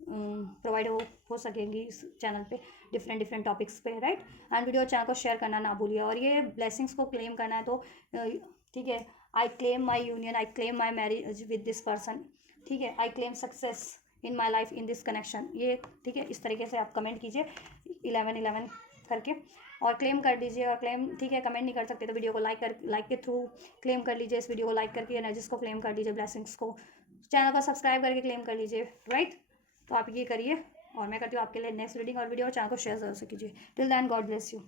प्रोवाइड हो सकेंगी इस चैनल पे, डिफरेंट टॉपिक्स पे, राइट। एंड वीडियो चैनल को शेयर करना ना भूलिए, और ये ब्लेसिंग्स को क्लेम करना है तो, ठीक है, I claim my union, I claim my marriage with this person, ठीक है, I claim success in my life in this connection, ये, ठीक है, इस तरीके से आप कमेंट कीजिए 11 करके, और क्लेम कर दीजिए, और क्लेम, ठीक है, कमेंट नहीं कर सकते तो वीडियो को लाइक के थ्रू क्लेम कर लीजिए, इस वीडियो को लाइक करके एनर्जीज को क्लेम कर लीजिए, ब्लेसिंग्स को, चैनल को सब्सक्राइब करके क्लेम कर लीजिए, राइट। तो आप ये करिए, और मैं करती हूँ आपके लिए नेक्स्ट रीडिंग और वीडियो, चैनल को शेयर जरूर से कीजिए। Till then God bless you.